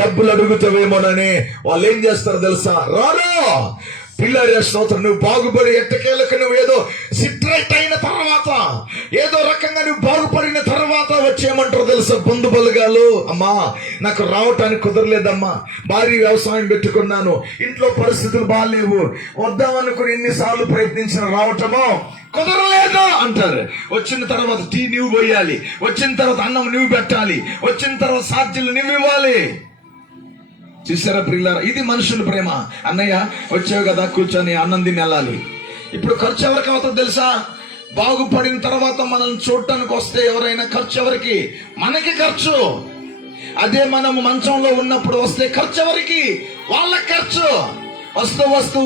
డబ్బులు అడుగుతావేమోనని వాళ్ళు ఏం చేస్తారో తెలుసా? రారు. పిల్లలు స్తోత్రం. నువ్వు బాగుపడి ఎట్టకేలకు నువ్వు ఏదో సిట్రైట్ అయిన తర్వాత, ఏదో రకంగా నువ్వు బాగుపడిన తర్వాత వచ్చేయమంటారు తెలుసా? బంధు బలగాలు, అమ్మా నాకు రావటానికి కుదరలేదమ్మా, భారీ వ్యవసాయం పెట్టుకున్నాను, ఇంట్లో పరిస్థితులు బాగాలేవు, వద్దామనుకుని ఎన్నిసార్లు ప్రయత్నించిన రావటమో కుదరలేదు అంటారు. వచ్చిన తర్వాత టీ నువ్వు పోయాలి, వచ్చిన తర్వాత అన్నం నువ్వు పెట్టాలి, వచ్చిన తర్వాత సాధ్యులు నువ్వు ఇవ్వాలి. చూసారా ప్రియులారా? ఇది మనుషుల ప్రేమ. అన్నయ్య వచ్చావు కదా, కూర్చొని అన్నం తిని వెళ్ళాలి. ఇప్పుడు ఖర్చు ఎవరికి అవుతుంది తెలుసా? బాగుపడిన తర్వాత మనల్ని చూడటానికి వస్తే ఎవరైనా ఖర్చు ఎవరికి? మనకి ఖర్చు. అదే మనము మంచంలో ఉన్నప్పుడు వస్తే ఖర్చు ఎవరికి? వాళ్ళ ఖర్చు. వస్తూ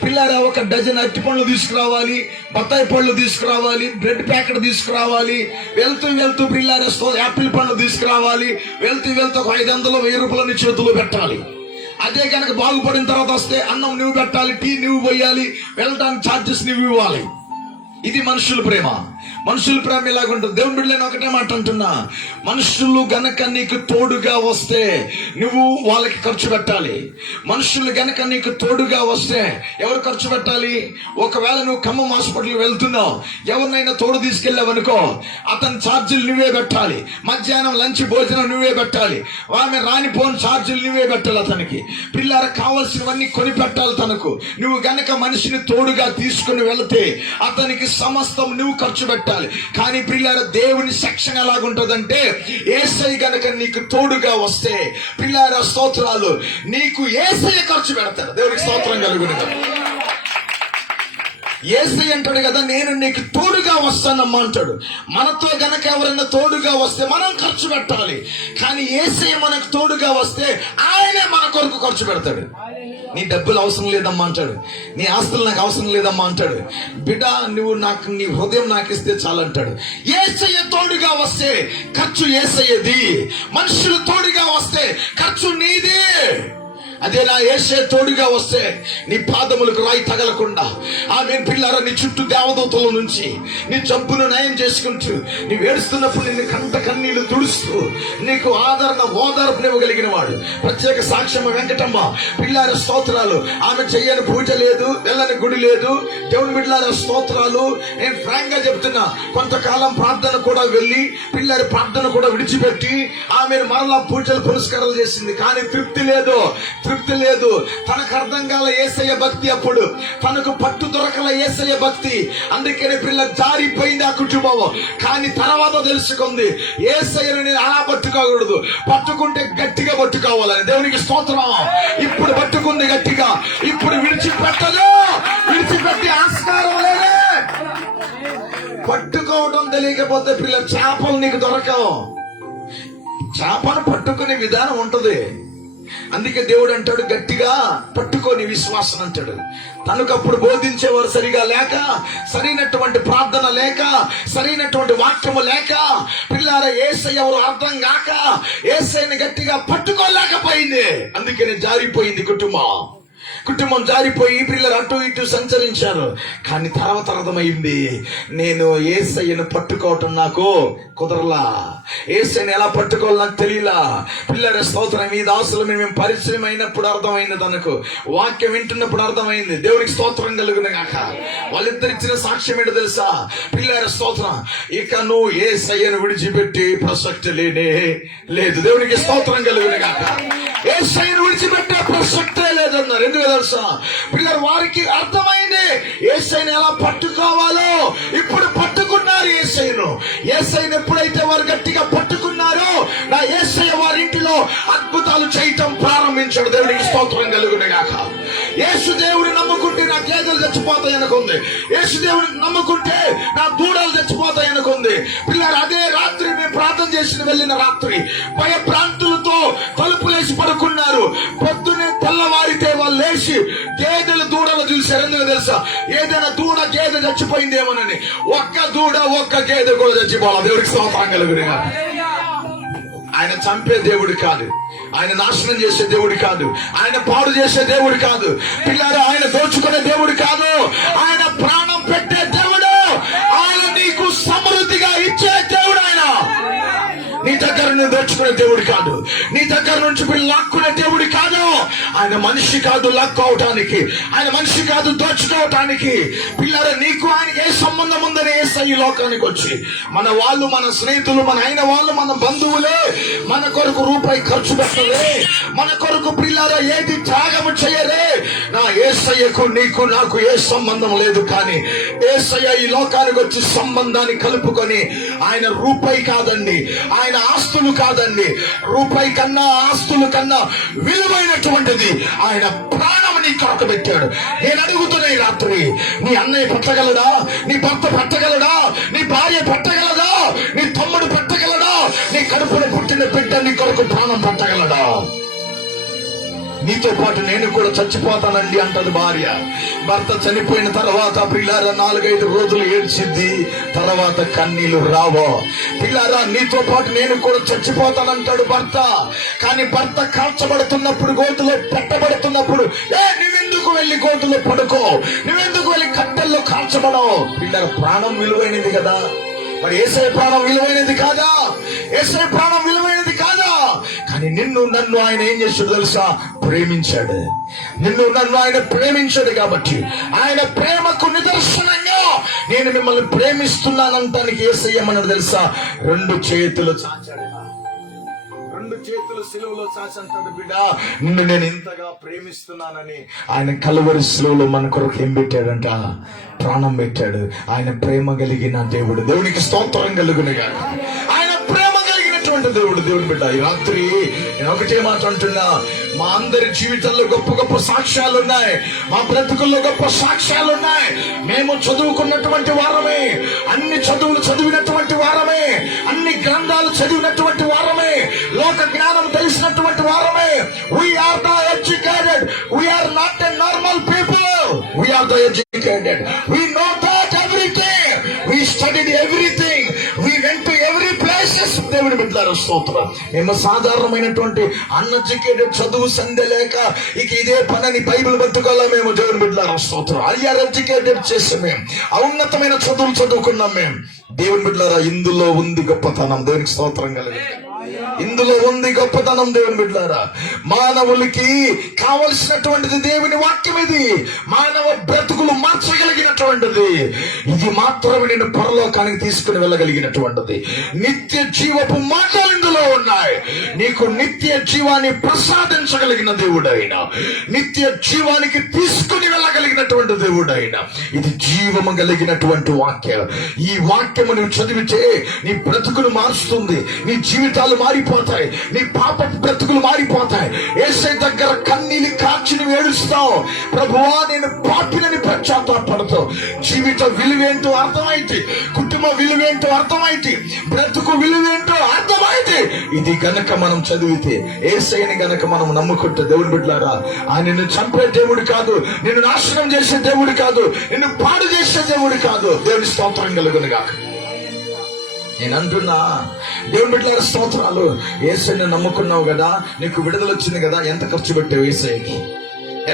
పిల్లారా ఒక డజన్ అరటి పండ్లు తీసుకురావాలి, బత్తాయి పళ్ళు తీసుకురావాలి, బ్రెడ్ ప్యాకెట్ తీసుకురావాలి, వెళ్తూ పిల్లారా యాపిల్ పండ్లు తీసుకురావాలి, వెళ్తూ ఒక 500 1000 రూపాయలని చేతులు పెట్టాలి. అదే కనుక బాగుపడిన తర్వాత వస్తే అన్నం నువ్వు పెట్టాలి, టీ నువ్వు పోయాలి, వెళ్ళడానికి ఛార్జెస్ నువ్వు ఇవ్వాలి. ఇది మనుషుల ప్రేమ. మనుషుల ప్రేమ ఇలాగుంటుంది. దేవుని బిడ్డలను ఒకటే మాట అంటున్నా, మనుషులు గనక నీకు తోడుగా వస్తే నువ్వు వాళ్ళకి ఖర్చు పెట్టాలి. మనుషులు గనక నీకు తోడుగా వస్తే ఎవరు ఖర్చు పెట్టాలి? ఒకవేళ నువ్వు ఖమ్మం హాస్పిటల్ వెళ్తున్నావు, ఎవరినైనా తోడు తీసుకెళ్ళావనుకో, అతని ఛార్జీలు నువ్వే పెట్టాలి. మధ్యాహ్నం లంచ్ భోజనం నువ్వే పెట్టాలి. ఆమె రానిపోని ఛార్జీలు నువ్వే పెట్టాలి. అతనికి పిల్లలకు కావాల్సినవన్నీ కొని పెట్టాలి. తనకు నువ్వు గనక మనిషిని తోడుగా తీసుకుని వెళితే అతనికి సమస్తం నువ్వు ఖర్చు పెట్టాలి. కానీ పిల్లారా, దేవుని సెక్షన్ ఎలాగుంటుందంటే, యేసయ్య గనక నీకు తోడుగా వస్తే పిల్లారా స్తోత్రాలు, నీకు యేసయ్య ఖర్చు పెడతాడు. దేవునికి స్తోత్రం కలుగును. యేసయ్య అంటాడు కదా, నేను నీకు తోడుగా వస్తానమ్మా అంటాడు. మనతో గనక ఎవరైనా తోడుగా వస్తే మనం ఖర్చు పెట్టాలి. కానీ యేసయ్య మనకు తోడుగా వస్తే ఆయనే మన కొరకు ఖర్చు పెడతాడు. నీ డబ్బులు అవసరం లేదమ్మా అంటాడు, నీ ఆస్తులు నాకు అవసరం లేదమ్మా అంటాడు. బిడ్డ నువ్వు నాకు నీ హృదయం నాకు ఇస్తే చాలంటాడు. యేసయ్య తోడుగా వస్తే ఖర్చు యేసయ్యది, మనుషులు తోడుగా వస్తే ఖర్చు నీది. అదే నా యేసయ్య తోడుగా వస్తే నీ పాదములకు రాయి తగలకుండా, ఆమె పిల్లారా నీ చుట్టూ దేవదూతల నుంచి నీ జబ్బును నయం చేసుకుంటూ, నీవు ఏడుస్తున్నప్పుడు నిన్ను కంట కన్నీళ్లు తుడుస్తూ నీకు ఓదార్పునివ్వగలిగిన వాడు. ప్రత్యేక సాక్ష్యం వెంకటమ్మ పిల్లార స్తోత్రాలు. ఆమె చెయ్యని పూజ లేదు, వెళ్ళని గుడి లేదు. దేవుని బిడ్డలారా స్తోత్రాలు. నేను ఫ్రాంక్ గా చెప్తున్నా, కొంతకాలం ప్రార్థన కూడా వెళ్ళి పిల్లారి ప్రార్థన కూడా విడిచిపెట్టి ఆమెను మరలా పూజలు పురస్కారాలు చేసింది. కానీ తృప్తి లేదు. తనకు అర్థం కాల యేసయ్య భక్తి. అప్పుడు తనకు పట్టు దొరకల యేసయ్య భక్తి. అందుకని పిల్ల జారిపోయింది ఆ కుటుంబం. కానీ తర్వాత తెలుసుకుంది, యేసయ్యను నేను అలా పట్టుకోకూడదు, పట్టుకుంటే గట్టిగా పట్టుకోవాలని. దేవునికి స్తోత్రం. ఇప్పుడు పట్టుకుంది గట్టిగా, ఇప్పుడు విడిచిపెట్టి ఆస్కారం లేదే. పట్టుకోవడం తెలియకపోతే పిల్ల చేపలు నీకు దొరకవు. చేపను పట్టుకునే విధానం ఉంటది. అందుకే దేవుడు అంటాడు, గట్టిగా పట్టుకొని విశ్వాసం అంటాడు. తనకప్పుడు బోధించేవారు సరిగా లేక, సరైనటువంటి ప్రార్థన లేక, సరైనటువంటి వాక్యము లేక, పిల్లారా యేసయ్య ఎవరు అర్థం కాక యేసయ్యని గట్టిగా పట్టుకోలేకపోయింది. అందుకని జారిపోయింది కుటుంబం జారిపోయి పిల్లలు అటు ఇటు సంచరించారు. కానీ తర్వాత అర్థమైంది, నేను యేసయ్యను పట్టుకోవటం నాకు కుదరలా, యేసయ్యను ఎలా పట్టుకోవాలి నాకు తెలియలా. పిల్లల స్తోత్రం. ఈ దాసులు మేము పరిచయం అయినప్పుడు అర్థమైంది, తనకు వాక్యం వింటున్నప్పుడు అర్థమైంది. దేవునికి స్తోత్రం కలుగును గాక. వాళ్ళిద్దరు ఇచ్చిన సాక్ష్యం ఏంటో తెలుసా? పిల్లల స్తోత్రం, ఇక నువ్వు యేసయ్యను విడిచిపెట్టి ప్రసక్తి లేనే లేదు. దేవునికి స్తోత్రం కలుగును గాక. యేసయ్యను విడిచిపెట్టే ప్రసక్తే లేదన్నారు. ఎందుకు తెలుసా? పిల్లలు వారికి అర్థమైంది యేసయ్యను ఎలా పట్టుకోవాలో. ఇప్పుడు పట్టుకున్నారు యేసయ్యను ఎప్పుడైతే వారు గట్టిగా పట్టుకున్నారో, నా యేసయ్య వారి ఇంటిలో అద్భుతాలు చేయటం ప్రారంభించాడు. దేవునికి స్తోత్రం కలుగును గాక. యేసు దేవుడిని నమ్ముకుంటే నా గేదెలు చచ్చిపోతాయి అనుకుంది, యేసు దేవుడిని నమ్ముకుంటే నా దూడలు చచ్చిపోతాయి అనుకుంది. పిల్లలు అదే రాత్రి మేము ప్రార్థన చేసి వెళ్ళిన రాత్రి భయ ప్రాంతులతో తలుపులేసి పడుకున్నారు. పొద్దునే తెల్లవారితే వాళ్ళు లేచి గేదెలు దూడలు చూశారు. ఎందుకు తెలుసా? ఏదైనా గేదె చచ్చిపోయిందేమోనని. ఒక్క దూడ ఒక్క గేదె కూడా చచ్చిపోవాలి. దేవుడికి స్తోత్రం కలుగును గాక. ఆయన చంపే దేవుడు కాదు, ఆయన నాశనం చేసే దేవుడు కాదు, ఆయన పాడు చేసే దేవుడు కాదు. పిల్లలు ఆయన దోచుకునే దేవుడు కాదు, ఆయన ప్రాణం పెట్టే దేవుడు. ఆయన నీకు సమృద్ధిగా ఇచ్చే దేవుడు. ఆయన నీ దగ్గర నిన్ను దోచుకునే దేవుడు కాదు, నీ దగ్గర నుంచి వీళ్ళు లాక్కునే దేవుడు కాదు. ఆయన మనిషి కాదు లాక్కోవటానికి, ఆయన మనిషి కాదు దోచుకోవటానికి. పిల్లలు నీకు ఆయనకి ఏ సంబంధం ఉందని యేసయ్య ఈ లోకానికి వచ్చి మన వాళ్ళు, మన స్నేహితులు, మన అయిన వాళ్ళు, మన బంధువులే మన కొరకు రూపాయి ఖర్చు పెట్టలే, మన కొరకు పిల్లలు ఏది త్యాగము చేయలే. నా యేసయ్యకు నీకు నాకు ఏ సంబంధం లేదు. కానీ యేసయ్య ఈ లోకానికి వచ్చి సంబంధాన్ని కలుపుకొని ఆయన రూపాయి కాదండి, ఆయన ఆస్తులు కాదండి, రూపాయి కన్నా ఆస్తుల కన్నా విలువైనటువంటిది ఆయన ప్రాణం నీ కొరకు పెట్టాడు. నేను అడుగుతున్నా ఈ రాత్రి, నీ అన్నయ్య పెట్టగలడా? నీ భర్త పెట్టగలడా? నీ భార్య పెట్టగలదా? నీ తమ్ముడు పెట్టగలడా? నీ కడుపులో పుట్టిన బిడ్డ నీ కొరకు ప్రాణం పెట్టగలడా? నీతో పాటు నేను కూడా చచ్చిపోతానండి అంటది భార్య. భర్త చనిపోయిన తర్వాత పిల్లారా 4-5 రోజులు ఏడ్చిద్ది, తర్వాత కన్నీళ్లు రావో. పిల్లారా నీతో పాటు నేను కూడా చచ్చిపోతానంటాడు భర్త. కానీ భర్త కాల్చబడుతున్నప్పుడు, గోతులో పెట్టబడుతున్నప్పుడు, నువ్వెందుకు వెళ్ళి గోతులో పడుకో, నువ్వెందుకు వెళ్ళి కట్టెల్లో కాల్చబడవు? పిల్లారా ప్రాణం విలువైనది కదా, మరి యేసయ్య ప్రాణం విలువైనది కాదా? యేసయ్య ప్రాణం విలువైనది కాదా? కానీ నిన్ను నన్ను ఆయన ఏం చేశాడు తెలుసా? ప్రేమించాడు. నిన్ను నన్ను ఆయన ప్రేమించాడు. కాబట్టి ఆయన ప్రేమకు నిదర్శనంగా నేను మిమ్మల్ని ప్రేమిస్తున్నానంటానికి యేసయ్య ఏమన్నాడు తెలుసా? 2 చేతులు చాచాడు, 2 చేతులు సిలువలో చాచి అంటాడు, బిడ్డ నిన్ను నేను ఇంతగా ప్రేమిస్తున్నానని. ఆయన కలువరి సిలువలో మన కొరకు ఏం పెట్టాడంట? ప్రాణం పెట్టాడు. ఆయన ప్రేమ కలిగిన దేవుడు. దేవునికి స్తోత్రం కలుగునుగా. ఆయన ప్రేమ కలిగినటువంటి దేవుడు. దేవుని బిడ్డ ఈ రాత్రి నేను ఒకటే మాట అంటున్నా, మా అందరి జీవితంలో గొప్ప గొప్ప సాక్ష్యాలు ఉన్నాయి, మా బ్రతుకుల్లో గొప్ప సాక్ష్యాలు ఉన్నాయి. మేము చదువుకున్నటువంటి వారమే, అన్ని చదువులు చదివినటువంటి వారమే, అన్ని గ్రంథాలు చదివినటువంటి వారమే, లోక జ్ఞానం తెలిసినటువంటి వారమే. We are the educated, we are not a normal people, we are the educated. We know that everything, we studied everything, we went to every places. దేవుని బిడ్డలారా స్తోత్రం. మేము సాధారణమైనటువంటి అన్ఎడ్యుకేటెడ్ చదువు సంధ్య లేక ఇక ఇదే పనని బైబిల్ బతుకోవాలా మేము. దేవుని బిడ్డలారా స్తోత్రం. హయ్యర్ ఎడ్యుకేటెడ్ చేసి మేము ఉన్నతమైన చదువులు చదువుకున్నాం మేము. దేవుని బిడ్డలారా ఇందులో ఉంది గొప్పతనం. దేవునికి స్తోత్రం కలుగుతుంది. ఇందులో ఉంది గొప్పతనం. దేవుని బిడ్డలారా మానవులకి కావలసినటువంటిది దేవుని వాక్యం. ఇది మానవ బ్రతుకులు మార్చగలిగినటువంటిది. ఇది మాత్రమే నేను పరలోకానికి తీసుకుని వెళ్ళగలిగినటువంటిది. నిత్య జీవపు మాటలు ఇందులో ఉన్నాయి. నీకు నిత్య జీవాన్ని ప్రసాదించగలిగిన దేవుడైన, నిత్య జీవానికి తీసుకుని వెళ్ళగలిగినటువంటి దేవుడైన, ఇది జీవము కలిగినటువంటి వాక్యం. ఈ వాక్యము నువ్వు చదివితే నీ బ్రతుకులు మారుస్తుంది, నీ జీవితాలు మారిపోతాయి, నీ పాప బ్రతుకులు మారిపోతాయి. యేసయ్య దగ్గర కన్నీళ్ళు కార్చి నువ్వు ఏడుస్తావు, ప్రభువా నేను పాపినని పశ్చాత్తాపడతావు. జీవిత విలువేంటో అర్థమైంది, కుటుంబ విలువేంటో అర్థమైంది, బ్రతుకు విలువేంటో అర్థమైంది. ఇది గనక మనం చదివితే, యేసయ్యని గనక మనం నమ్ముకుంటే, దేవుని బిడ్డలారా ఆయన నిన్ను చంపే దేవుడు కాదు, నిన్ను నాశనం చేసే దేవుడు కాదు, నిన్ను పాడు చేసే దేవుడు కాదు. దేవుని స్తోత్రం కలుగునుగా. నేను అంటున్నా దేవుని బిడ్డలారా స్తోత్రాలు. యేసయ్యని నమ్ముకున్నావు కదా, నీకు విడుదల వచ్చింది కదా, ఎంత ఖర్చు పెట్టావు యేసయ్యకి?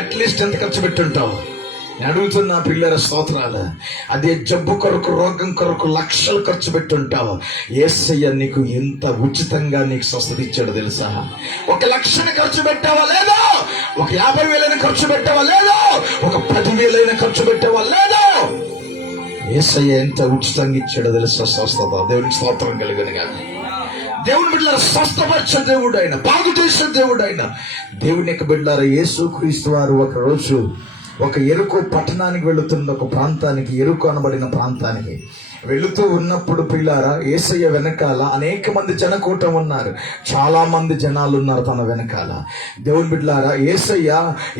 అట్లీస్ట్ ఎంత ఖర్చు పెట్టుంటావు? నేను అడుగుతున్నా పిల్లల స్తోత్రాలు. అదే జబ్బు కొరకు, రోగం కొరకు లక్షలు ఖర్చు పెట్టుంటావు. యేసయ్య నీకు ఎంత ఉచితంగా నీకు స్వస్థత ఇచ్చాడు తెలుసా? 1 లక్షని ఖర్చు పెట్టావా లేదా? 50,000 ఖర్చు పెట్టావా లేదా? 10,000 ఖర్చు పెట్టావా లేదా? యేసయ్య ఎంత ఉచితంగా ఇచ్చాడో తెలుసా స్వస్థత. దేవునికి స్తోత్రం కలుగునుగా. దేవుని బిడ్డలారా స్వస్థపరిచే దేవుడు ఆయన, బాగు చేసే దేవుడు ఆయన. దేవుని యొక్క బిడ్డలారా యేసుక్రీస్తు వారు ఒక రోజు ఒక ఎరుకో పట్టణానికి వెళుతున్న ఒక ప్రాంతానికి, ఎరుకో అనబడిన ప్రాంతానికి వెళుతూ ఉన్నప్పుడు పిల్లారా యేసయ్య వెనకాల అనేక మంది జనకూటం ఉన్నారు, చాలా మంది జనాలు ఉన్నారు తన వెనకాల. దేవుని బిడ్డలారా యేసయ్య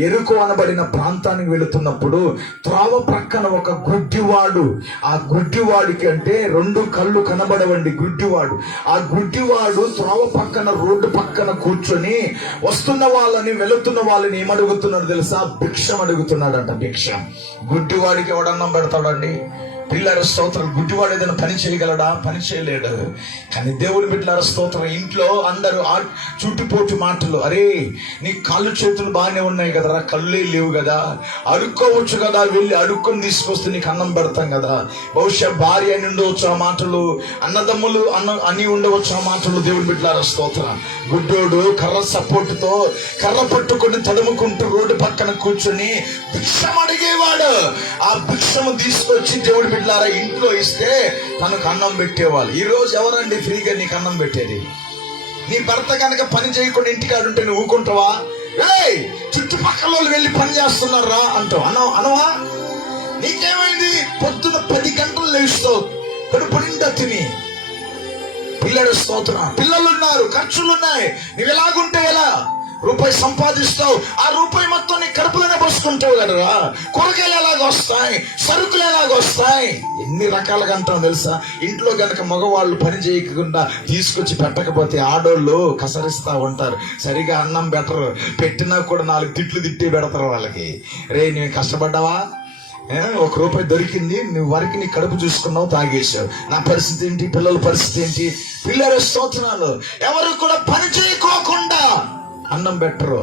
ఎరుకో అనబడిన ప్రాంతానికి వెళుతున్నప్పుడు త్రోవ ప్రక్కన ఒక గుడ్డివాడు, ఆ గుడ్డివాడికి అంటే 2 కళ్ళు కనబడవండి గుడ్డివాడు, ఆ గుడ్డివాడు త్రోవ పక్కన, రోడ్డు పక్కన కూర్చొని వస్తున్న వాళ్ళని, వెళుతున్న వాళ్ళని ఏమడుగుతున్నాడు తెలుసా? భిక్షం అడుగుతున్నాడంట. భిక్షం. గుడ్డివాడికి ఎవడన్నం పెడతాడండి? పిల్లల స్తోత్రం. గుడ్డివాడు ఏదైనా పని చేయగలడా? పని చేయలేడు. కానీ దేవుని బిడ్డల స్తోత్రం. ఇంట్లో అందరూ చుట్టుపోటు మాటలు, అరే నీ కాళ్ళు చేతులు బాగానే ఉన్నాయి కదరా, కళ్ళే లేవు కదా, అడుక్కోవచ్చు కదా, వెళ్ళి అడుక్కొని తీసుకొస్తే నీకు అన్నం పెడతాం కదా. బహుశా భార్య అని ఉండవచ్చు ఆ మాటలు, అన్నదమ్ములు అని ఉండవచ్చు ఆ మాటలు. దేవుని బిడ్డల స్తోత్రం. గుడ్డోడు కర్ర సపోర్టుతో కర్ర పట్టుకొని తడుముకుంటూ రోడ్డు పక్కన కూర్చొని భిక్షం అడిగేవాడు. ఆ భిక్షము తీసుకొచ్చి దేవుడి బిడ్డలారా ఇంట్లో ఇస్తే తనకు అన్నం పెట్టేవాళ్ళు. ఈ రోజు ఎవరండి ఫ్రీగా నీకు అన్నం పెట్టేది? నీ భర్త కనుక పని చేయకుండా ఇంటికాడు ఉంటే నువ్వు ఊకుంటావా? చుట్టుపక్కల వాళ్ళు వెళ్ళి పని చేస్తున్నారా అంటావు, అనవా? నీకేమైంది? పొద్దున 10 గంటలు లేస్తావు, కడుపు నిండా తిని. పిల్లల స్తోత్రం. పిల్లలు ఉన్నారు, ఖర్చులు ఉన్నాయి, నువ్వు ఎలాగుంటే ఎలా? రూపాయి సంపాదిస్తావు, ఆ రూపాయి మొత్తం నీ కడుపులోనే పోసుకుంటావు కదరా. కూరగాయలు ఎలాగ వస్తాయి, సరుకులు ఎలాగ వస్తాయి, ఎన్ని రకాలుగా అంటాం తెలుసా. ఇంట్లో గనక మగవాళ్ళు పని చేయకుండా తీసుకొచ్చి పెట్టకపోతే ఆడోళ్ళు కసరిస్తా ఉంటారు. సరిగా అన్నం పెట్టరు, పెట్టినా కూడా 4 తిట్లు తిట్టి పెడతారు వాళ్ళకి. రే నువ్వు కష్టపడ్డావా? 1 రూపాయి దొరికింది, నువ్వు వరకు నీ కడుపు చూసుకున్నావు, తాగేసావు. నా పరిస్థితి ఏంటి? పిల్లల పరిస్థితి ఏంటి? పిల్లల స్తోత్రాలు. ఎవరు కూడా పని చేయకోకుండా అన్నం పెట్టరు.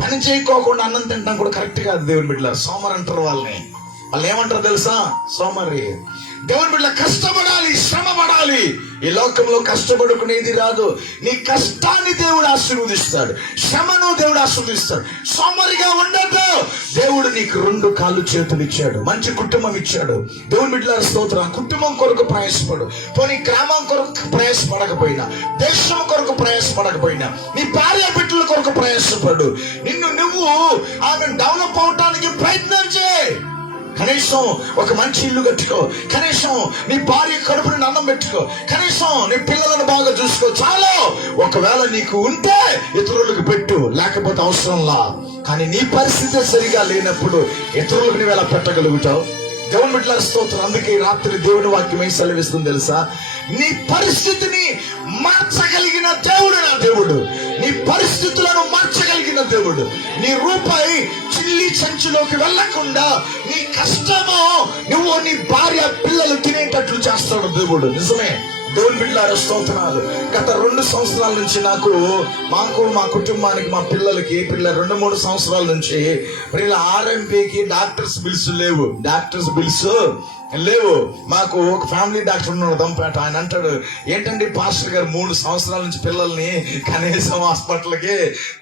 పని చేయకోకుండా అన్నం తింటాం కూడా కరెక్ట్ కాదు. దేవుని బిడ్డల సోమరి అంటారు వాళ్ళని. వాళ్ళు ఏమంటారు తెలుసా? సోమరి. దేవుని బిడ్డల కష్టపడాలి, శ్రమ పడాలి. ఈ లోకంలో కష్టపడుకునేది రాదు. నీ కష్టాన్ని దేవుడు ఆశీర్వదిస్తాడు, శ్రమను దేవుడు ఆశీర్వదిస్తాడు. సోమరిగా ఉండదు. దేవుడు నీకు 2 కాళ్ళు చేతులు ఇచ్చాడు, మంచి కుటుంబం ఇచ్చాడు. దేవుని బిడ్డల స్తోత్రం. కుటుంబం కొరకు ప్రయాసపడు. పోనీ గ్రామం కొరకు ప్రయాసపడకపోయినా, దేశం కొరకు ప్రయాసపడకపోయినా, నీ భార్య బిడ్డల కొరకు ప్రయాసపడు. నువ్వు ఆమె డెవలప్ అవటానికి ప్రయత్నం చేయి. కనీసం ఒక మంచి ఇల్లు కట్టుకో, కనీసం నీ భార్య కడుపుని అన్నం పెట్టుకో, కనీసం నీ పిల్లలను బాగా చూసుకో, చాలు. ఒకవేళ నీకు ఉంటే ఇతరులకు పెట్టు, లేకపోతే అవసరంలా. కానీ నీ పరిస్థితి సరిగా లేనప్పుడు ఇతరులకు నువ్వు ఎలా పెట్టగలుగుతావు? దేవుని బిడ్డల స్తోత్రం. అందుకే రాత్రి దేవుని వాక్యం ఏం సెలవిస్తుంది తెలుసా? నీ పరిస్థితిని మార్చగలిగిన దేవుడు నా దేవుడు. నీ పరిస్థితులను మార్చగలిగిన దేవుడు. నీ రూపాయి చిల్లి సంచిలోకి వెళ్లకుండా నీ కష్టము నువ్వు నీ భార్య పిల్లలు తినేటట్లు చేస్తాడు దేవుడు. నిజమే. దేవుని బిడ్డలారా స్తోత్రాలు. గత 2 సంవత్సరాల నుంచి మాకు మా కుటుంబానికి, మా పిల్లలకి 2-3 సంవత్సరాల నుంచి వీళ్ళ ఆర్ఎంపీకి డాక్టర్స్ బిల్స్ లేవు. మాకు ఒక ఫ్యామిలీ డాక్టర్ ఉన్నాడు దంపేట. ఆయన అంటాడు, ఏంటండి పాస్టర్ గారు 3 సంవత్సరాల నుంచి పిల్లల్ని కనీసం హాస్పిటల్కి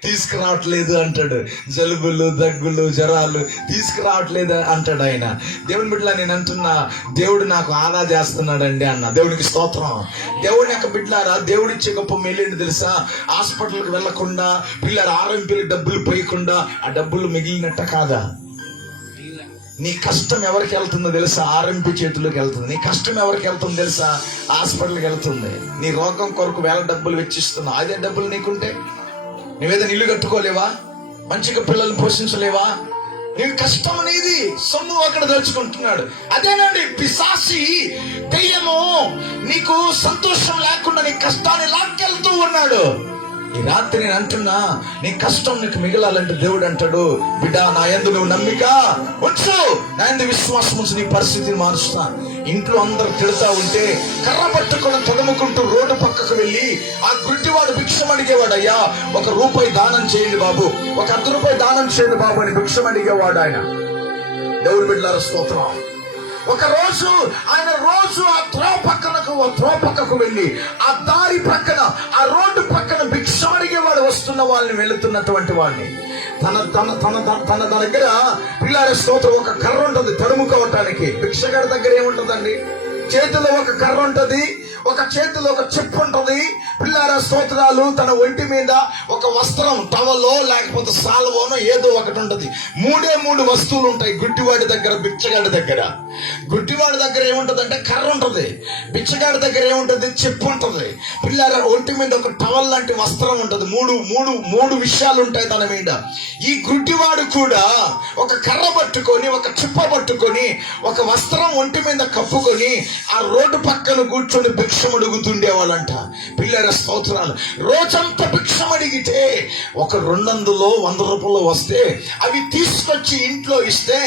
తీసుకురావట్లేదు అంటాడు. జలుబులు, దగ్గులు, జ్వరాలు తీసుకురావట్లేదు అంటాడు ఆయన. దేవుని బిడ్డలా నేను అంటున్నా, దేవుడు నాకు ఆదా చేస్తున్నాడండి అన్న. దేవునికి స్తోత్రం. దేవుని యొక్క బిడ్డలారా, దేవుడిచ్చే గొప్ప మేలేంటి తెలుసా? హాస్పిటల్కి వెళ్లకుండా, పిల్లల ఆర్ఎంపీలకు డబ్బులు పోయకుండా ఆ డబ్బులు మిగిలినట్ట కాదా? నీ కష్టం ఎవరికి వెళ్తుందో తెలుసా? ఆర్ఎంపీ చేతుల్లోకి వెళ్తుంది. నీ కష్టం ఎవరికి వెళ్తుందో తెలుసా? హాస్పిటల్కి వెళ్తుంది. నీ రోగం కొరకు వేల డబ్బులు వెచ్చిస్తున్నావు. అదే డబ్బులు నీకుంటే నువ్వేదో ఇల్లు కట్టుకోలేవా? మంచిగా పిల్లల్ని పోషించలేవా? నీకు కష్టం అనేది సొమ్ము అక్కడ దోచుకుంటున్నాడు. అదేనండి పిశాసి దెయ్యము నీకు సంతోషం లేకుండా నీ కష్టాన్ని లాక్కెళ్తూ ఉన్నాడు. ఈ రాత్రి నేను అంటున్నా, నీ కష్టం నీకు మిగలాలంటే దేవుడు అంటాడు, బిడ్డ నా యందు నువ్వు నమ్మిక ఉంచు, నా యందు విశ్వాసం ఉంచు, నీ పరిస్థితిని మారుస్తా. ఇంట్లో అందరు తిడతా ఉంటే కర్ర పట్టుకొని తడుముకుంటూ రోడ్డు పక్కకు వెళ్ళి ఆ గుడ్డివాడు భిక్షం అడిగేవాడు. అయ్యా 1 రూపాయి దానం చేయండి బాబు, 1 అర్ధ రూపాయి దానం చేయండి బాబు అని భిక్షం అడిగేవాడు ఆయన. దేవుని బిడ్డలారా స్తోత్రం. ఒక రోజు ఆయన ఆ త్రోవ పక్కకు వెళ్ళి ఆ దారి పక్కన, ఆ రోడ్డు పక్కన భిక్షం అడిగేవాడు వస్తున్న వాళ్ళని, వెళుతున్నటువంటి వాడిని తన దగ్గర పిల్లల స్తోత్రం ఒక కర్ర ఉంటుంది తడుముకోవటానికి. భిక్షగాడి దగ్గర ఏముంటుందండి? చేతిలో ఒక కర్ర ఉంటుంది, ఒక చేతిలో ఒక చెప్పు ఉంటుంది. పిల్లార స్తోత్రాలు. తన ఒంటి మీద ఒక వస్త్రం, టవలో లేకపోతే సాల్వోనో ఏదో ఒకటి ఉంటుంది. 3 వస్తువులు ఉంటాయి గుడ్డివాడి దగ్గర, బిచ్చగాడి దగ్గర. గుడ్డివాడి దగ్గర ఏముంటది అంటే కర్ర ఉంటుంది, బిచ్చగాడి దగ్గర ఏముంటది? చెప్పు ఉంటుంది. పిల్లార ఒంటి మీద ఒక టవల్ లాంటి వస్త్రం ఉంటుంది. మూడు విషయాలు ఉంటాయి తన మీద. ఈ గుడ్డివాడు కూడా ఒక కర్ర పట్టుకొని, ఒక చిప్ప పట్టుకొని, ఒక వస్త్రం ఒంటి మీద కప్పుకొని ఆ రోడ్డు పక్కన కూర్చొని భిక్షం అడుగుతుండేవాళ్ళంట. పిల్లల స్తోత్రాలు. రోజంతా భిక్షం అడిగితే ఒక 200 100 వస్తే అవి తీసుకొచ్చి ఇంట్లో ఇస్తే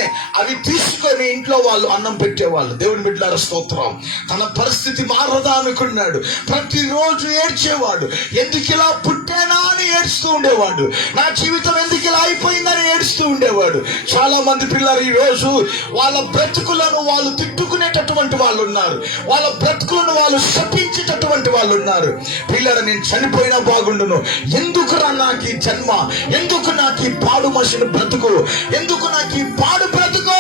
అవి తీసుకొని ఇంట్లో వాళ్ళు అన్నం పెట్టేవాళ్ళు. దేవుని బిడ్డలారా స్తోత్రం. తన పరిస్థితి మారదా అనుకున్నాడు. ప్రతిరోజు ఏడ్చేవాడు. ఎందుకు ఇలా పుట్టానా అని ఏడుస్తూ ఉండేవాడు. నా జీవితం ఎందుకు ఇలా అయిపోయిందని ఏడుస్తూ ఉండేవాడు. చాలా మంది పిల్లలు ఈ రోజు వాళ్ళ బ్రతుకులను వాళ్ళు తిట్టుకునేటటువంటి వాళ్ళు ఉన్నారు. వాళ్ళ బ్రతుకులను వాళ్ళు శపించేటటువంటి వాళ్ళు ఉన్నారు. పిల్లలు, నేను చనిపోయినా బాగుండును, ఎందుకురా నాకు ఈ జన్మ, ఎందుకు నాకు ఈ పాడు మనిషిని బ్రతుకు, ఎందుకు నాకు ఈ పాడు బ్రతుకు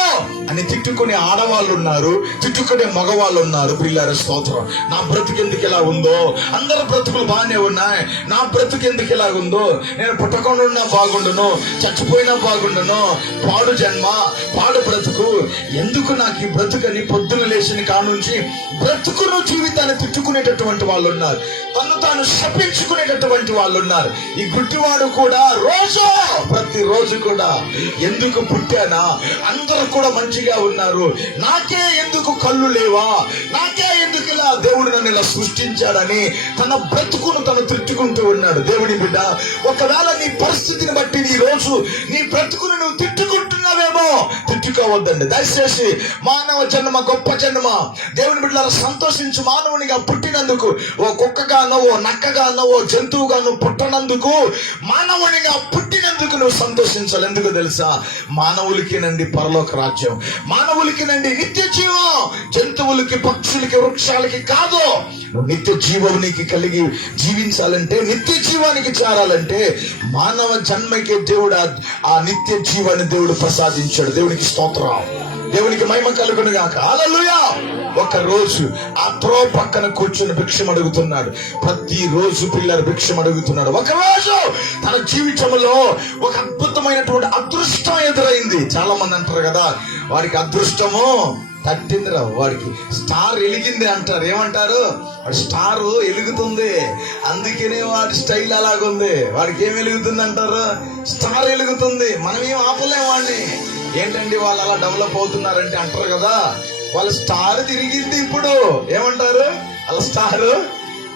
అని తిట్టుకునే ఆడవాళ్ళు ఉన్నారు, తిట్టుకునే మగవాళ్ళు ఉన్నారు. పిల్లల స్తోత్రం. నా బ్రతుకు ఎందుకు ఇలా ఉందో, అందరి బ్రతుకులు బాగానే ఉన్నాయి, నా బ్రతుకు ఎందుకు ఇలా ఉందో, నేను పుట్టకుండా ఉన్నా బాగుండును, చచ్చిపోయినా బాగుండును, పాడు జన్మ, పాడు బ్రతుకు, ఎందుకు నాకు ఈ బ్రతుకని పొద్దున లేచిన కానుంచి బ్రతుకును జీవితాన్ని తిట్టుకునేటటువంటి వాళ్ళు ఉన్నారు. తను తాను శపించుకునేటటువంటి వాళ్ళు ఉన్నారు. ఈ గుడ్డివాడు కూడా ప్రతిరోజు కూడా ఎందుకు పుట్టానా, అందరూ కూడా మంచిగా ఉన్నారు, నాకే ఎందుకు కళ్ళు లేవా, నాకే ఎందుకు ఇలా దేవుడు నన్ను ఇలా సృష్టించాడని తన బ్రతుకును తను తిట్టుకుంటూ ఉన్నాడు. దేవుని బిడ్డ, ఒకవేళ నీ పరిస్థితిని బట్టి ఈ రోజు నీ బ్రతుకును నువ్వు తిట్టుకుంటున్నావేమో, తిట్టుకోవద్దండి దయచేసి. మానవ జన్మ గొప్ప జన్మ. దేవుని బిడ్డలారా సంతోషించు. మానవునిగా పుట్టినందుకు, ఓ కుక్కగానో ఓ నక్కగానో ఓ జంతువుగానో పుట్టనందుకు, మానవునిగా పుట్టినందుకు నువ్వు సంతోషించాలి. ఎందుకు తెలుసా? మానవులకినండి పరలోక రాజ్యం, మానవులకినండి నిత్య జీవం, జంతువులకి పక్షులకి వృక్షాలకి కాదు. నువ్వు నిత్య జీవం నీకు కలిగి జీవించాలంటే, నిత్య జీవానికి చేరాలంటే మానవ జన్మకే దేవుడు ఆ నిత్య జీవాన్ని దేవుడు ప్రసాదించాడు. దేవునికి స్తోత్రం, దేవునికి మహిమ కలుగును గాక. హల్లెలూయా. ఒక రోజు ఆ త్రో పక్కన కూర్చొని భిక్షం అడుగుతున్నాడు. ప్రతిరోజు పిల్లలు భిక్షం అడుగుతున్నాడు. ఒక రోజు తన జీవితంలో ఒక అద్భుతమైనటువంటి అదృష్టం ఎదురైంది. చాలా మంది అంటారు కదా, వాడికి అదృష్టము తట్టిందిరా, వాడికి స్టార్ వెలిగింది అంటారు. ఏమంటారు? వాడి స్టార్ వెలుగుతుంది, అందుకనే వాడి స్టైల్ అలాగుంది. వాడికి ఏం వెలుగుతుంది అంటారు? స్టార్ వెలుగుతుంది. మనం ఏం ఆపలేం వాడిని. ఏంటండి వాళ్ళు అలా డెవలప్ అవుతున్నారంటే అంటారు కదా, వాళ్ళ స్టార్ తిరిగింది. ఇప్పుడు ఏమంటారు? వాళ్ళ స్టార్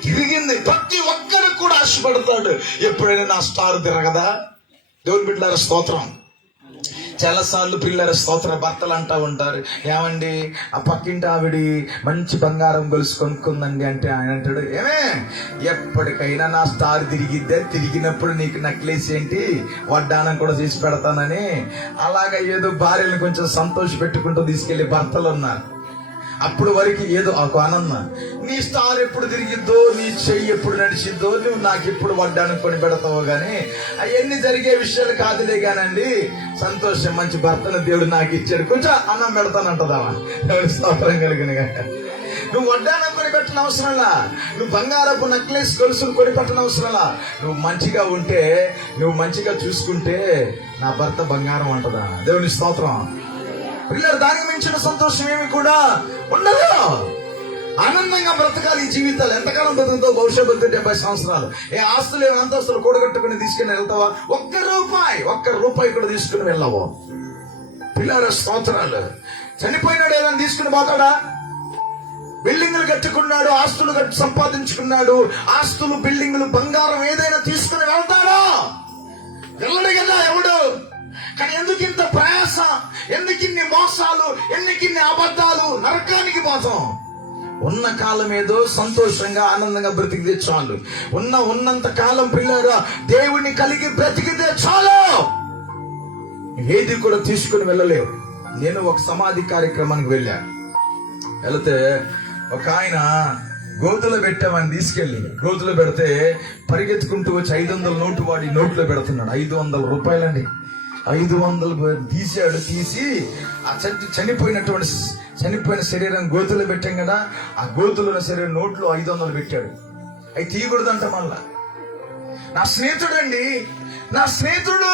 తిరిగింది. ప్రతి ఒక్కరు కూడా ఆశపడతాడు, ఎప్పుడైనా నా స్టార్ తిరగదా. దేవుని బిడ్డలారా స్తోత్రం. చాలా సార్లు పిల్లల స్తోత్ర భర్తలు అంటా ఉంటారు, ఏమండి ఆ పక్కింటి ఆవిడి మంచి బంగారం గొలుసు కొనుక్కుందండి అంటే ఆయన అంటాడు, ఏమే ఎప్పటికైనా నా స్టార్ తిరిగిద్దే, తిరిగినప్పుడు నీకు నెక్లెస్ ఏంటి వడ్డానం కూడా తీసి పెడతానని అలాగా ఏదో భార్యను కొంచెం సంతోష పెట్టుకుంటూ తీసుకెళ్లి భర్తలు ఉన్నారు. అప్పుడు వరకు ఏదో ఒక ఆనందం, నీ స్టార్ ఎప్పుడు తిరిగిద్దో, నీ చెయ్యి ఎప్పుడు నడిచిద్దో, నువ్వు నాకు ఎప్పుడు వడ్డానికి కొని పెడతావో గాని అవన్నీ జరిగే విషయాలు కాదులే కానండి. సంతోషం, మంచి భర్తను దేవుడు నాకు ఇచ్చాడు, కొంచెం అన్నం పెడతానంటదావా. ఎవరి స్తోత్రం కలిగిన. నువ్వు వడ్డానం కొని పెట్టిన అవసరంలా, నువ్వు బంగారపు నెక్లెస్ గొలుసులు కొని పెట్టిన అవసరంలా. నువ్వు మంచిగా ఉంటే, నువ్వు మంచిగా చూసుకుంటే నా భర్త బంగారం అంటదా. దేవుని స్తోత్రం. పిల్లలు, దానికి మించిన సంతోషం ఏమి కూడా ఉండదు. ఆనందంగా బ్రతకాలి ఈ జీవితాలు. ఎంతకాలం బ్రతుకుతావు? భవిష్యత్తు 70 సంవత్సరాలు. ఏ ఆస్తులు ఏమి అంతస్తులు కూడగట్టుకుని తీసుకుని వెళ్తావా? ఒక్క రూపాయి కూడా తీసుకుని వెళ్ళవు. పిల్లల స్తోత్రాలు. చనిపోయినాడు ఏదైనా తీసుకుని పోతాడా? బిల్డింగులు కట్టుకున్నాడు, ఆస్తులు సంపాదించుకున్నాడు, ఆస్తులు బిల్డింగులు బంగారం ఏదైనా తీసుకుని వెళ్తాడా? వెళ్ళడు కదా ఎవడు. కానీ ఎందుకు ఇంత ప్రయాస, ఎందుకు ఇన్ని మోసాలు, ఎందుకు ఇన్ని అబద్ధాలు, నరకానికి మోసం. ఉన్న కాలం ఏదో సంతోషంగా ఆనందంగా బ్రతికితే చాలు. ఉన్నంత కాలం పిల్లరా దేవుని కలిగి బ్రతికితే చాలు. ఏది కూడా తీసుకుని వెళ్ళలేవు. నేను ఒక సమాధి కార్యక్రమానికి వెళ్తే ఒక ఆయన గోతులో పెట్టామని తీసుకెళ్ళి, గోతులో పెడితే పరిగెత్తుకుంటూ వచ్చి 500 నోటు వాడి నోట్లో పెడుతున్నాడు. 500 రూపాయలండి. 500 తీసాడు. తీసి ఆ చనిపోయిన శరీరం గోతులో పెట్టాం కదా, ఆ గోతులో ఉన్న శరీరం నోట్లో 500 పెట్టాడు. అవి తీయకూడదంట. మళ్ళా నా స్నేహితుడండి, నా స్నేహితుడు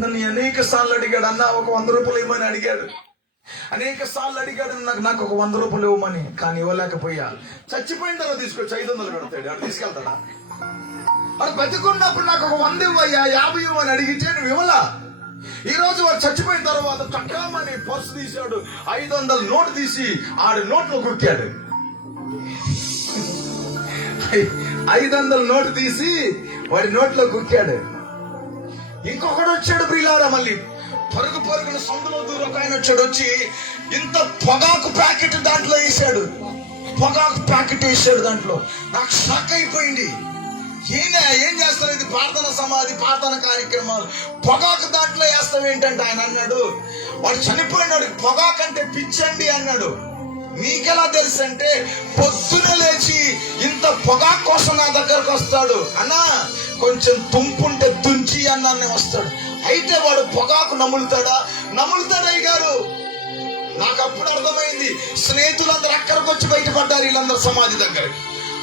నన్ను అనేక సార్లు అడిగాడు, అన్న ఒక 100 రూపాయలు ఇవ్వమని అడిగాడు. అనేక సార్లు అడిగాడు నాకు ఒక 100 రూపాయలు ఇవ్వమని, కానీ ఇవ్వలేకపోయా. చచ్చిపోయిన తర్వాత తీసుకొచ్చి 500 పెడతాడు. అక్కడ తీసుకెళ్తాడా? వాడు బతికున్నప్పుడు నాకు ఒక 100 ఇవ్వయ్యా, 50 ఇవ్వని అడిగితే నువ్వు ఇవ్వలా. ఈ రోజు వాడు చచ్చిపోయిన తర్వాత చక్రమని పర్సు తీశాడు, 500 నోటు తీసి ఆడి నోట్లో కుక్కాడు. 500 నోటు తీసి వాడి నోట్లో కుక్కాడు. ఇంకొకడు వచ్చాడు ప్రియులారా, మళ్ళీ పరుగున సందులో దూరం ఆయన వచ్చాడు. వచ్చి ఇంత పొగాకు ప్యాకెట్ దాంట్లో వేసాడు. పొగాకు ప్యాకెట్ వేసాడు దాంట్లో. నాకు షాక్ అయిపోయింది. ఏం చేస్తారు, ఇది ప్రార్థన సమాధి, ప్రార్థన కార్యక్రమాలు, పొగాకు దాంట్లో వేస్తాం ఏంటంటే ఆయన అన్నాడు, వాడు చనిపోయినాడు, పొగాకు అంటే పిచ్చండి అన్నాడు. నీకెలా తెలుసు అంటే, పొద్దున లేచి ఇంత పొగాకు కోసం నా దగ్గరకు వస్తాడు. అన్నా కొంచెం తుంపుంటే తుంచి అన్నాన్ని వస్తాడు. అయితే వాడు పొగాకు నములుతాడా అయ్యారు. నాకు అప్పుడు అర్థమైంది, స్నేహితులందరూ అక్కడికి వచ్చి బయటపడ్డారు వీళ్ళందరూ సమాధి దగ్గరికి.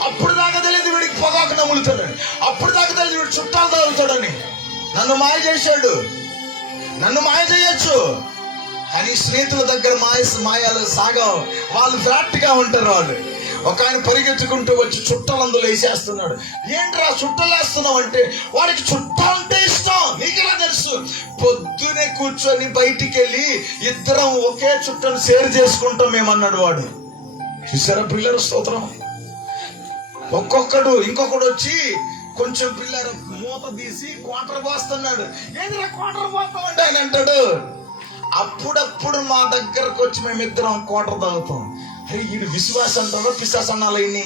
అప్పుడు దాకా తెలియదు వీడికి పొగాకు నములుతాడని, అప్పుడు దాకా తెలియదు వీడు చుట్టాలు తాగుతాడని. నన్ను మాయ చేశాడు, నన్ను మాయ చేయొచ్చు, కానీ స్నేహితుల దగ్గర మాయాలు సాగం. వాళ్ళు ఫ్లాట్ గా ఉంటారు. వాళ్ళు ఒక ఆయన పరిగెత్తుకుంటూ వచ్చి చుట్టాలందులో వేసేస్తున్నాడు. ఏంట్రా చుట్టాలు వేస్తున్నావు అంటే, వాడికి చుట్టాలంటే ఇష్టం. నీకెలా తెలుసు? పొద్దునే కూర్చొని బయటికి వెళ్ళి ఇద్దరం ఒకే చుట్టను షేర్ చేసుకుంటాం మేమన్నాడు వాడు. చూసారా పిల్లల స్తోత్రం? ఇంకొకడు వచ్చి కొంచెం పిల్లల మూత తీసి క్వార్టర్ పోస్తున్నాడు. ఏంటిరా క్వార్టర్ పోతామంటే ఆయన అంటాడు. అప్పుడప్పుడు మా దగ్గరకు వచ్చి మేమిద్దరం క్వార్టర్ తాగుతాం. అరే వీడు విశ్వాసం అంటారో పిశాస అన్నాలి,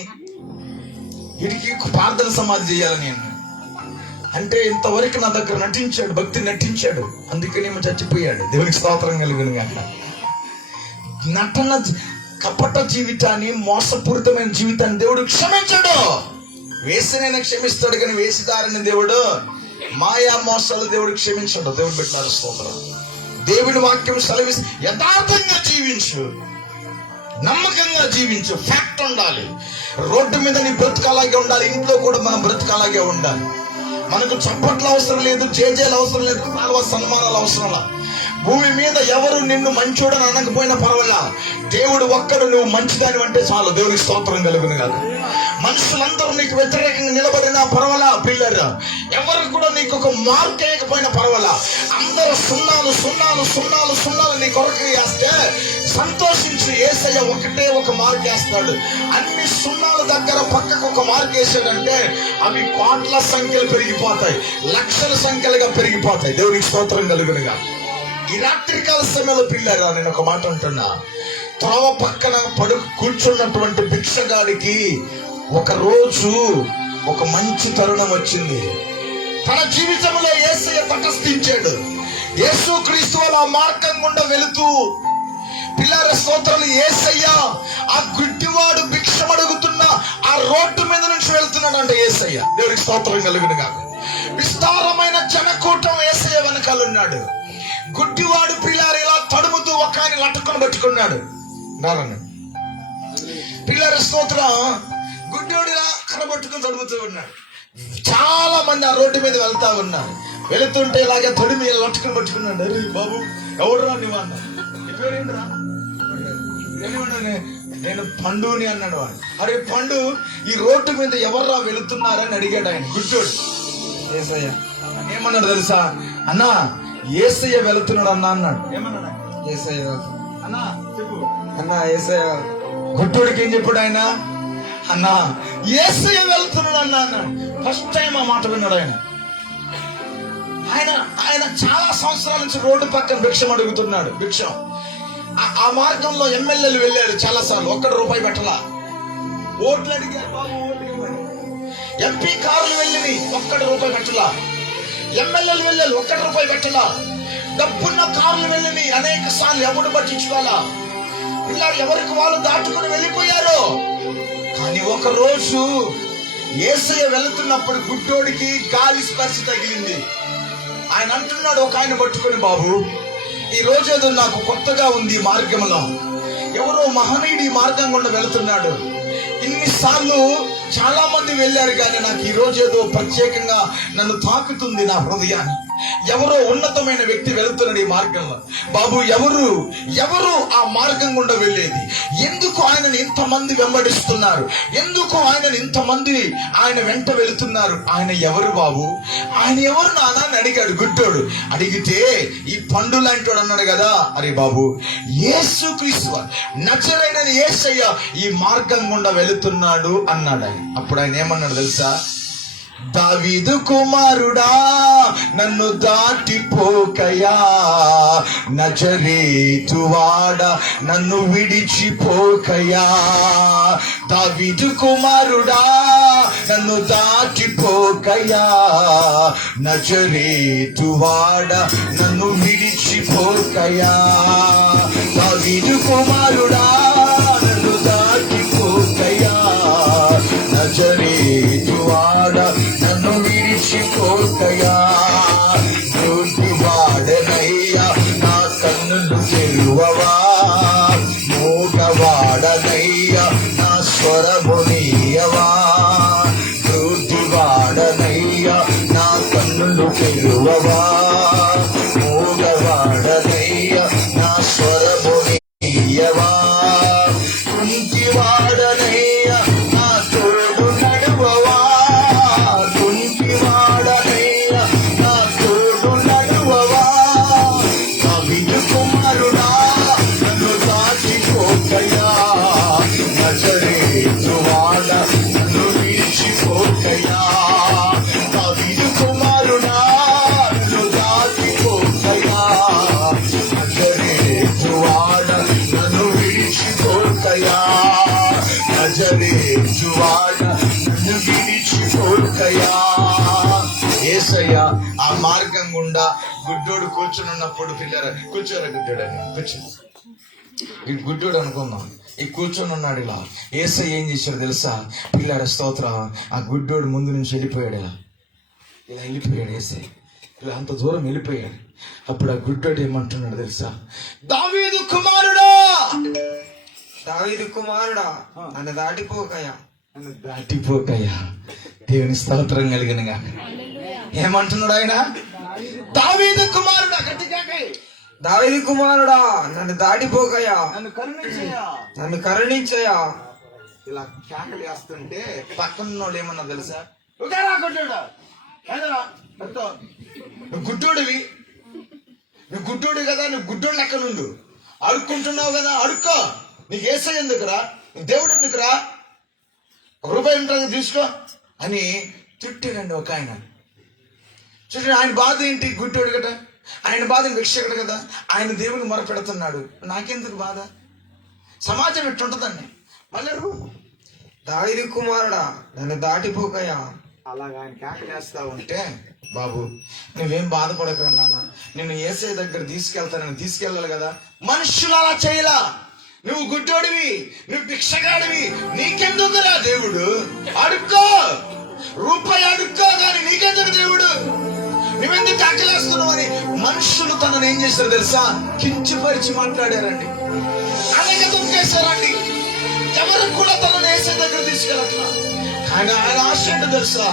వీడికి ప్రార్థన సమాధి చేయాలి నేను అంటే. ఇంతవరకు నా దగ్గర నటించాడు, భక్తి నటించాడు, అందుకనేమో చచ్చిపోయాడు. దేవునికి స్తోత్రం కలుగును గాక. నటన, కపట జీవితాన్ని, మోసపూరితమైన జీవితాన్ని దేవుడు క్షమించాడు. వేసినైనా క్షమిస్తాడు, కానీ వేసిదారని దేవుడు, మాయా మోసాలు దేవుడు క్షమించాడు. దేవుడు పెట్టినారు స్తోత్రం. దేవుడి వాక్యం సెలవిస్తే యథార్థంగా జీవించు, నమ్మకంగా జీవించు. ఫ్యాక్ట్ ఉండాలి. రోడ్డు మీద నీ బ్రతుకు అలాగే ఉండాలి, ఇంట్లో కూడా మనం బ్రతుకు అలాగే ఉండాలి. మనకు చప్పట్లు అవసరం లేదు, జేజేలు అవసరం లేదు, సన్మానాలు అవసరం. భూమి మీద ఎవరు నిన్ను మంచోడని అనకపోయినా పర్వాలా, దేవుడు ఒక్కడు నువ్వు మంచిదాని అంటే చాలు. దేవుడికి స్తోత్రం కలుగును కాదు. మనుషులందరూ నీకు వ్యతిరేకంగా నిలబడినా పర్వాలా, పిల్లలు ఎవరు కూడా నీకు ఒక మార్క్ వేయకపోయినా పర్వాలా, అందరూ సున్నాలు నీ కొరకు వేస్తే సంతోషించి యేసయ్య ఒకటే ఒక మార్క్ వేస్తాడు. అన్ని సున్నాల దగ్గర పక్కకు ఒక మార్క్ వేసాడంటే అవి కోట్ల సంఖ్యలు పెరిగిపోతాయి, లక్షల సంఖ్యలుగా పెరిగిపోతాయి. దేవుడికి స్తోత్రం కలుగునుగా. ఈ రాత్రికాల సమయంలో పిల్లరా, నేను ఒక మాట అంటున్నా. త్రోవ పక్కన కూర్చున్నటువంటి భిక్షగాడికి ఒక రోజు ఒక మంచి తరుణం వచ్చింది. తన జీవితంలో యేసయ్య తటస్థించాడు. యేసుక్రీస్తు ఆ మార్గం గుండా వెళుతూ, పిల్లల స్తోత్రాలు, యేసయ్య ఆ గుడ్డివాడు భిక్షం అడుగుతున్న ఆ రోడ్డు మీద నుంచి వెళ్తున్నాడంట యేసయ్య. దేవుడికి స్తోత్రం కలుగునుగా. విస్తారమైన జనకూటం యేసయ్య వెనకాలన్నాడు. గుడ్డివాడు పిల్లారు ఇలా తడుముతూ ఒక ఆయన లట్టుకొని పట్టుకున్నాడు. పిల్లల స్తోత్రం. గుడ్డివాడు ఇలా కనబట్టుకుని తడుముతూ ఉన్నాడు. చాలా మంది ఆ రోడ్డు మీద వెళ్తా ఉన్నారు. వెళుతుంటే ఇలాగే తడిమి లట్టుకొని పట్టుకున్నాడు. అరే బాబు ఎవడురా నువ్వు అన్నా, నీ పేరేంటిరా? నేను పండుని అన్నాడు వాడు. అరే పండు, ఈ రోడ్డు మీద ఎవర్రా వెళుతున్నారని అడిగాడు ఆయన. గుడ్డోడు యేసయ్య ఏమన్నాడు తెలుసా? అన్నా యేసయ్య వెళుతున్నాడు అన్నా అన్నాడు. ఏమన్నాడు? యేసయ్య అన్నా చెప్పు అన్నా. యేసయ్య గుడ్డోడికి ఏం చెప్పాడు ఆయన? అన్నా యేసయ్య వెళ్తున్నాడు అన్నా అన్నాడు. ఫస్ట్ టైం ఆ మాట విన్నాడు ఆయన. ఆయన చాలా సంవత్సరాల నుంచి రోడ్డు పక్కన భిక్షం అడుగుతున్నాడు. భిక్షం ఆ మార్గంలో ఎమ్మెల్యేలు వెళ్ళారు చాలా సార్లు, ₹1 పెట్టలా. ఓట్లు అడిగారు, బాబు ఓట్లు ఇవ్వండి. ఎంపీ కార్లు వెళ్ళి ₹1 పెట్టలా. ఎమ్మెల్యేలు వెళ్ళారు, ₹1 పెట్టలా. డబ్బున్న కార్లు వెళ్ళి అనేక సార్లు ఎవడు పట్టించుకోవాలా. పిల్లలు ఎవరికి వాళ్ళు దాటుకుని వెళ్ళిపోయారు. కానీ ఒక రోజు యేసయ్య వెళుతున్నప్పుడు గుడ్డోడికి గాలి స్పర్శ తగిలింది. ఆయన అంటున్నాడు ఒక ఆయన పట్టుకుని, బాబు ఈ రోజు ఏదో నాకు కొత్తగా ఉంది ఈ మార్గంలో. ఎవరో మహనీయుడు ఈ మార్గం గుండా వెళుతున్నాడు. ఇన్నిసార్లు చాలా మంది వెళ్ళారు, కానీ నాకు ఈ రోజు ఏదో ప్రత్యేకంగా నన్ను తాకుతుంది నా హృదయాన్ని. ఎవరో ఉన్నతమైన వ్యక్తి వెళుతున్నాడు ఈ మార్గంలో. బాబు ఎవరు ఆ మార్గం గుండా వెళ్ళేది? ఎందుకు ఆయనను ఇంతమంది వెంబడిస్తున్నారు? ఎందుకు ఆయనను ఇంతమంది ఆయన వెంట వెళుతున్నారు? ఆయన ఎవరు బాబు? ఆయన ఎవరు నాన్న అని అడిగాడు గుడ్డోడు. అడిగితే ఈ పండు లాంటి అన్నాడు కదా. అరే బాబు, యేసుక్రీస్తు నజరేయుడైన యేసయ్య ఈ మార్గం గుండా వెళుతున్నాడు అన్నాడు ఆయన. అప్పుడు ఆయన ఏమన్నాడు తెలుసా? దావీదు కుమారుడా నన్ను దాటిపోకయా, నజరేతువాడ నన్ను విడిచిపోకయా. దావీదు కుమారుడా నన్ను దాటిపోకయా, నజరేతువాడ నన్ను విడిచిపోకయా. దావీదు కుమారుడా నన్ను దాటిపోకయా, నజరేతువాడ నన్ను విడిచిపోకయా. వాడనయ్యా నా కన్నులు తెరువవా, మూగవాడనయ్యా నా స్వరమునియవా. వాడనయ్యా నా కన్నులు తెరువవా, మూగవాడనయ్యా నా స్వరమునియవా. వాడనయ్యా నా తోడు నడువవా, వాడనయ్యా నా తోడు నడువవా. దావీదు కుమారుడా నన్ను దాటిపోకయా, నజరేతువాడ నన్ను విడిచిపోకయా. దావీదు కుమారుడా నన్ను దాటిపోకయా, నజరేతువాడ నన్ను విడిచిపోకయా. నజరేతువాడ నన్ను విడిచిపోకయా. యేసయ్య ఆ మార్గం గుండా గుడ్డోడు కూర్చుని ఉన్నప్పుడు పిల్లరా, కూర్చోరా గుడ్డోడు అని కూర్చో. ఈ గుడ్డోడు అనుకుందాం, ఈ కూర్చొని ఉన్నాడు ఇలా. యేసయ్య ఏం చేశాడు తెలుసా? పిల్లర స్తోత్రం, ఆ గుడ్డోడు ముందు నుంచి వెళ్ళిపోయాడు. ఇలా వెళ్ళిపోయాడు యేసయ్య, ఇలా అంత దూరం వెళ్ళిపోయాడు. అప్పుడు ఆ గుడ్డోడు ఏమంటున్నాడు తెలుసా? దావీదు కుమారుడా, దావీదు కుమారుడా నన్ను దాటిపోకయా, నన్ను దాటిపోకయ్యా. దేవుని స్తోత్రం కలిగినగా. ఏమంటున్నాడు ఆయన? దావీదు కుమారుడా, గట్టిగా దావీదు కుమారుడా నన్ను దాటిపోకయా, నన్ను కరుణించయ్యా, నన్ను కరుణించయా. ఇలా కేకలు వేస్తుంటే పక్కన వాళ్ళు ఏమన్నా తెలుసా? నువ్వు గుడ్డోడివి, నువ్వు గుడ్డోడు కదా, నువ్వు గుడ్డోడు లెక్క నుండు అడుక్కుంటున్నావు కదా, అడుక్కో. నీకు యేసయ్య ఎందుకురా, నీకు దేవుడు ఎందుకురా, రూపాయి ఉంటుంది తీసుకో అని తిట్టాడండి ఒక ఆయన. చూడండి ఆయన బాధ ఏంటి? గుడ్డోడు కదా, ఆయన బాధ భిక్షకుడు కదా, ఆయన దేవుని మొరపెడుతున్నాడు. నాకెందుకు బాధ? సమాజం ఎట్టుంటుందండి. మళ్ళీ దావీదు కుమారుడా నన్ను దాటిపోకయా. అలాగా ఆయన కేకలేస్తా ఉంటే, బాబు నువ్వేం బాధపడకరా నాన్న, నేను యేసయ్య దగ్గర తీసుకెళ్తానని తీసుకెళ్ళాలి కదా. మనుషులు అలా చేయలా. నువ్వు గుడ్డోడివి, నువ్వు భిక్షగాడివి, నీకెందుకురా దేవుడు? అడుక్కో, రూపాయి అడుక్కో, కానీ నీకెందుకు దేవుడు? నువ్వెందుకు కాకలేస్తున్నావు అని మనుషులు తనను ఏం చేశారు తెలుసా? కించపరిచి మాట్లాడారండి, అనేక తొక్కేశారండి. ఎవరు కూడా తనను యేసయ్య దగ్గర తీసుకెళ్ళట్లా. కానీ ఆయన ఆశ ఏంటో తెలుసా?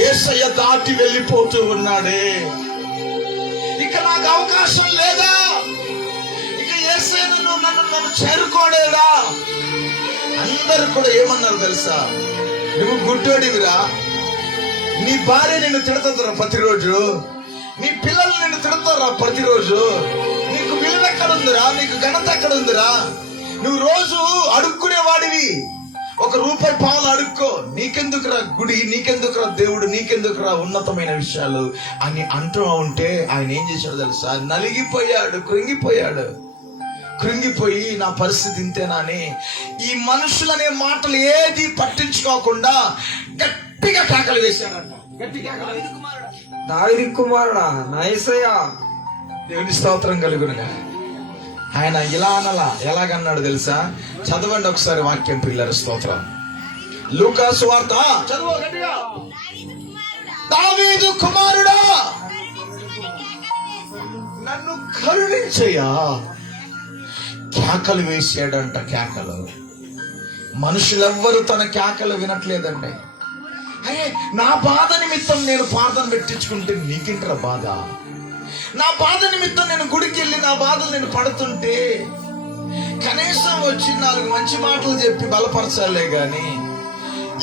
యేసయ్య దాటి వెళ్ళిపోతూ ఉన్నాడే, ఇక నాకు అవకాశం లేదా, ఇక యేసయ్య నన్ను చేరుకోలేదా. అందరూ కూడా ఏమన్నారు తెలుసా? నువ్వు గుడ్డోడివిరా, నీ భార్య నిన్ను తిడతారా ప్రతిరోజు, నీ పిల్లలు నిన్ను తిడతారా ప్రతిరోజు, నీకు విలువ ఎక్కడుందిరా, నీకు ఘనత ఎక్కడుందిరా, నువ్వు రోజు అడుక్కునేవాడివి, ఒక రూపాయి పావులు అడుక్కో, నీకెందుకురా గుడి, నీకెందుకురా దేవుడు, నీకెందుకురా ఉన్నతమైన విషయాలు అని అంటూ ఉంటే ఆయన ఏం చేశాడు తెలుసా? నలిగిపోయాడు, కృంగిపోయి నా పరిస్థితి ఇంతేనా అని ఈ మనుషులనే మాటలు ఏది పట్టించుకోకుండా గట్టిగా కేకలు వేశాడంట. దావీదు కుమారుడా నా యేసయ్యా. దేవుని స్తోత్రం కలుగునుగా. ఆయన ఇలా అనలా, ఎలాగన్నాడు తెలుసా? చదవండి ఒకసారి వాక్యం పిల్లల. స్తోత్రం. లూకా సువార్త చదువు గట్టిగా. దావీదు కుమారుడా నన్ను కరుణించయ్యా. కేకలు వేసాడంట, కేకలు. మనుషులెవ్వరూ తన కేకలు వినట్లేదండి. అయ్యే నా బాధ నిమిత్తం నేను ప్రార్థన పెట్టించుకుంటే నీకేంట్రా బాధ? నా బాధ నిమిత్తం నేను గుడికి వెళ్ళి నా బాధలు నేను పడుతుంటే కనీసం వచ్చి 4 మంచి మాటలు చెప్పి బలపరచాలే గాని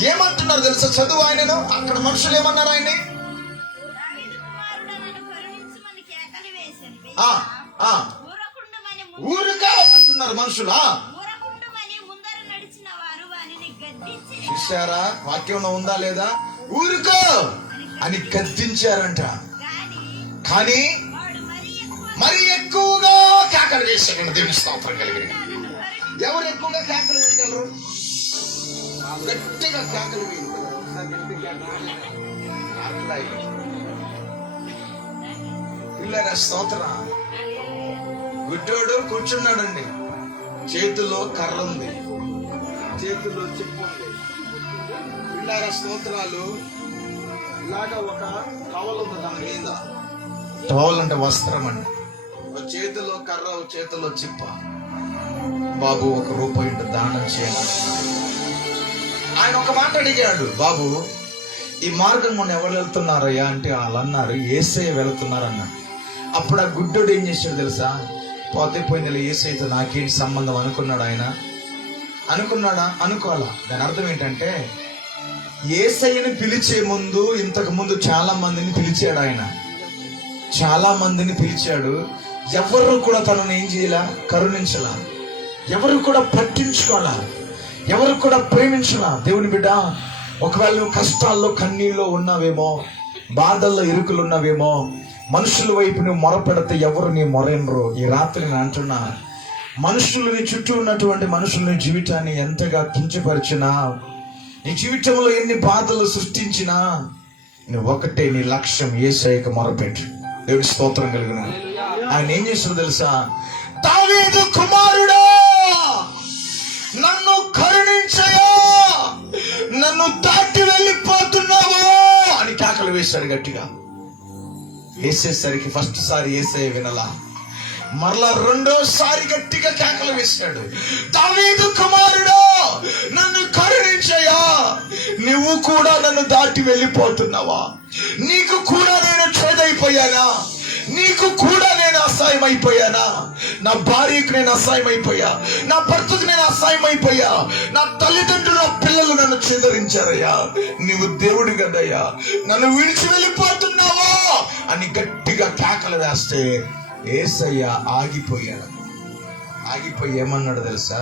ఏమంటున్నారు తెలుసా? చదువు ఆయనను. అక్కడ మనుషులు ఏమన్నారు ఆయన్ని? ఊరుగా అంటున్నారు మనుషులా. చూసారా, వాక్యంలో ఉందా లేదా? ఊరుకో అని గద్దించారంట. కానీ మరి ఎక్కువగా కేకలు చేశాడు. దేవుని స్తోత్రం కలిగిన ఎవరు ఎక్కువగా కేకలు వేయగలరు? గట్టిగా కేకలు పిల్లల స్తోత్రం. గుడ్డోడు కూర్చున్నాడండి, చేతిలో కర్ర ఉంది, చేతిలో చెప్పు ఉంది. పిల్లల స్తోత్రాలు. ఇలాగా ఒక టవల్ ఉంది దాని మీద. టవల్ అంటే వస్త్రం అండి. ఒక చేతిలో కర్ర, ఒక చేతిలో చిప్ప. బాబు 1 రూపాయి దానం చేయండి. ఆయన ఒక మాట అడిగాడు, బాబు ఈ మార్గం మొన్న ఎవరు వెళ్తున్నారయ్యా అంటే వాళ్ళు అన్నారు యేసయ్య వెళుతున్నారు అన్నాడు. అప్పుడు ఆ గుడ్డోడు ఏం చేశాడు తెలుసా? పోతే పోయింది, యేసయ్యతో నాకేంటి సంబంధం అనుకున్నాడు. ఆయన అనుకున్నాడా? అనుకోవాలా. దాని అర్థం ఏంటంటే యేసయ్యని పిలిచే ముందు ఇంతకు ముందు చాలా మందిని పిలిచాడు. ఆయన చాలా మందిని పిలిచాడు. ఎవరు కూడా తనను ఏం చేయాల? కరుణించలా. ఎవరు కూడా పట్టించుకోవాలా. ఎవరు కూడా ప్రేమించలా. దేవుని బిడ్డ, ఒకవేళ నువ్వు కష్టాల్లో కన్నీళ్ళు ఉన్నావేమో, బాధల్లో ఇరుకులు ఉన్నావేమో, మనుషుల వైపు నువ్వు మొరపెడితే ఎవరు నీ మొరెనరు. ఈ రాత్రి నేను అంటున్నా, మనుషులు నీ చుట్టూ ఉన్నటువంటి మనుషులు నీ జీవితాన్ని ఎంతగా కించపరిచినా, నీ జీవితంలో ఎన్ని బాధలు సృష్టించినా, నువ్వు ఒకటే నీ లక్ష్యం యేసయ్యకు మొరపెట్టు. దేవుడి స్తోత్రం కలిగిన. ఆయన ఏం చేస్తాడో తెలుసా? దావీదు కుమారుడా, నన్ను కరుణించయా, నన్ను దాటి వెళ్ళిపోతున్నావో అని కేకలు వేశాడు గట్టిగా. వేసేసరికి ఫస్ట్ సారి యేసయ్య వినలా. మరలా 2వసారి గట్టిగా కేకలు వేశాడు. దావీదు కుమారుడా, నన్ను కరుణించయా, నువ్వు కూడా నన్ను దాటి వెళ్ళిపోతున్నావా? నీకు కూడా నేను చేదైపోయానా? నీకు కూడా నేను అసహాయం అయిపోయానా? నా భార్యకు నేను అసహాయం అయిపోయా, నా భర్తకు నేను అసహాయం అయిపోయా, నా తల్లిదండ్రుల పిల్లలు నన్ను చెదరించారయ్యా. నీవు దేవుడు కదయ్యా, నన్ను విడిచి వెళ్ళిపోతున్నావా అని గట్టిగా కేకలు వేస్తే యేసయ్య ఆగిపోయాడు. ఆగిపోయి ఏమన్నాడు తెలుసా?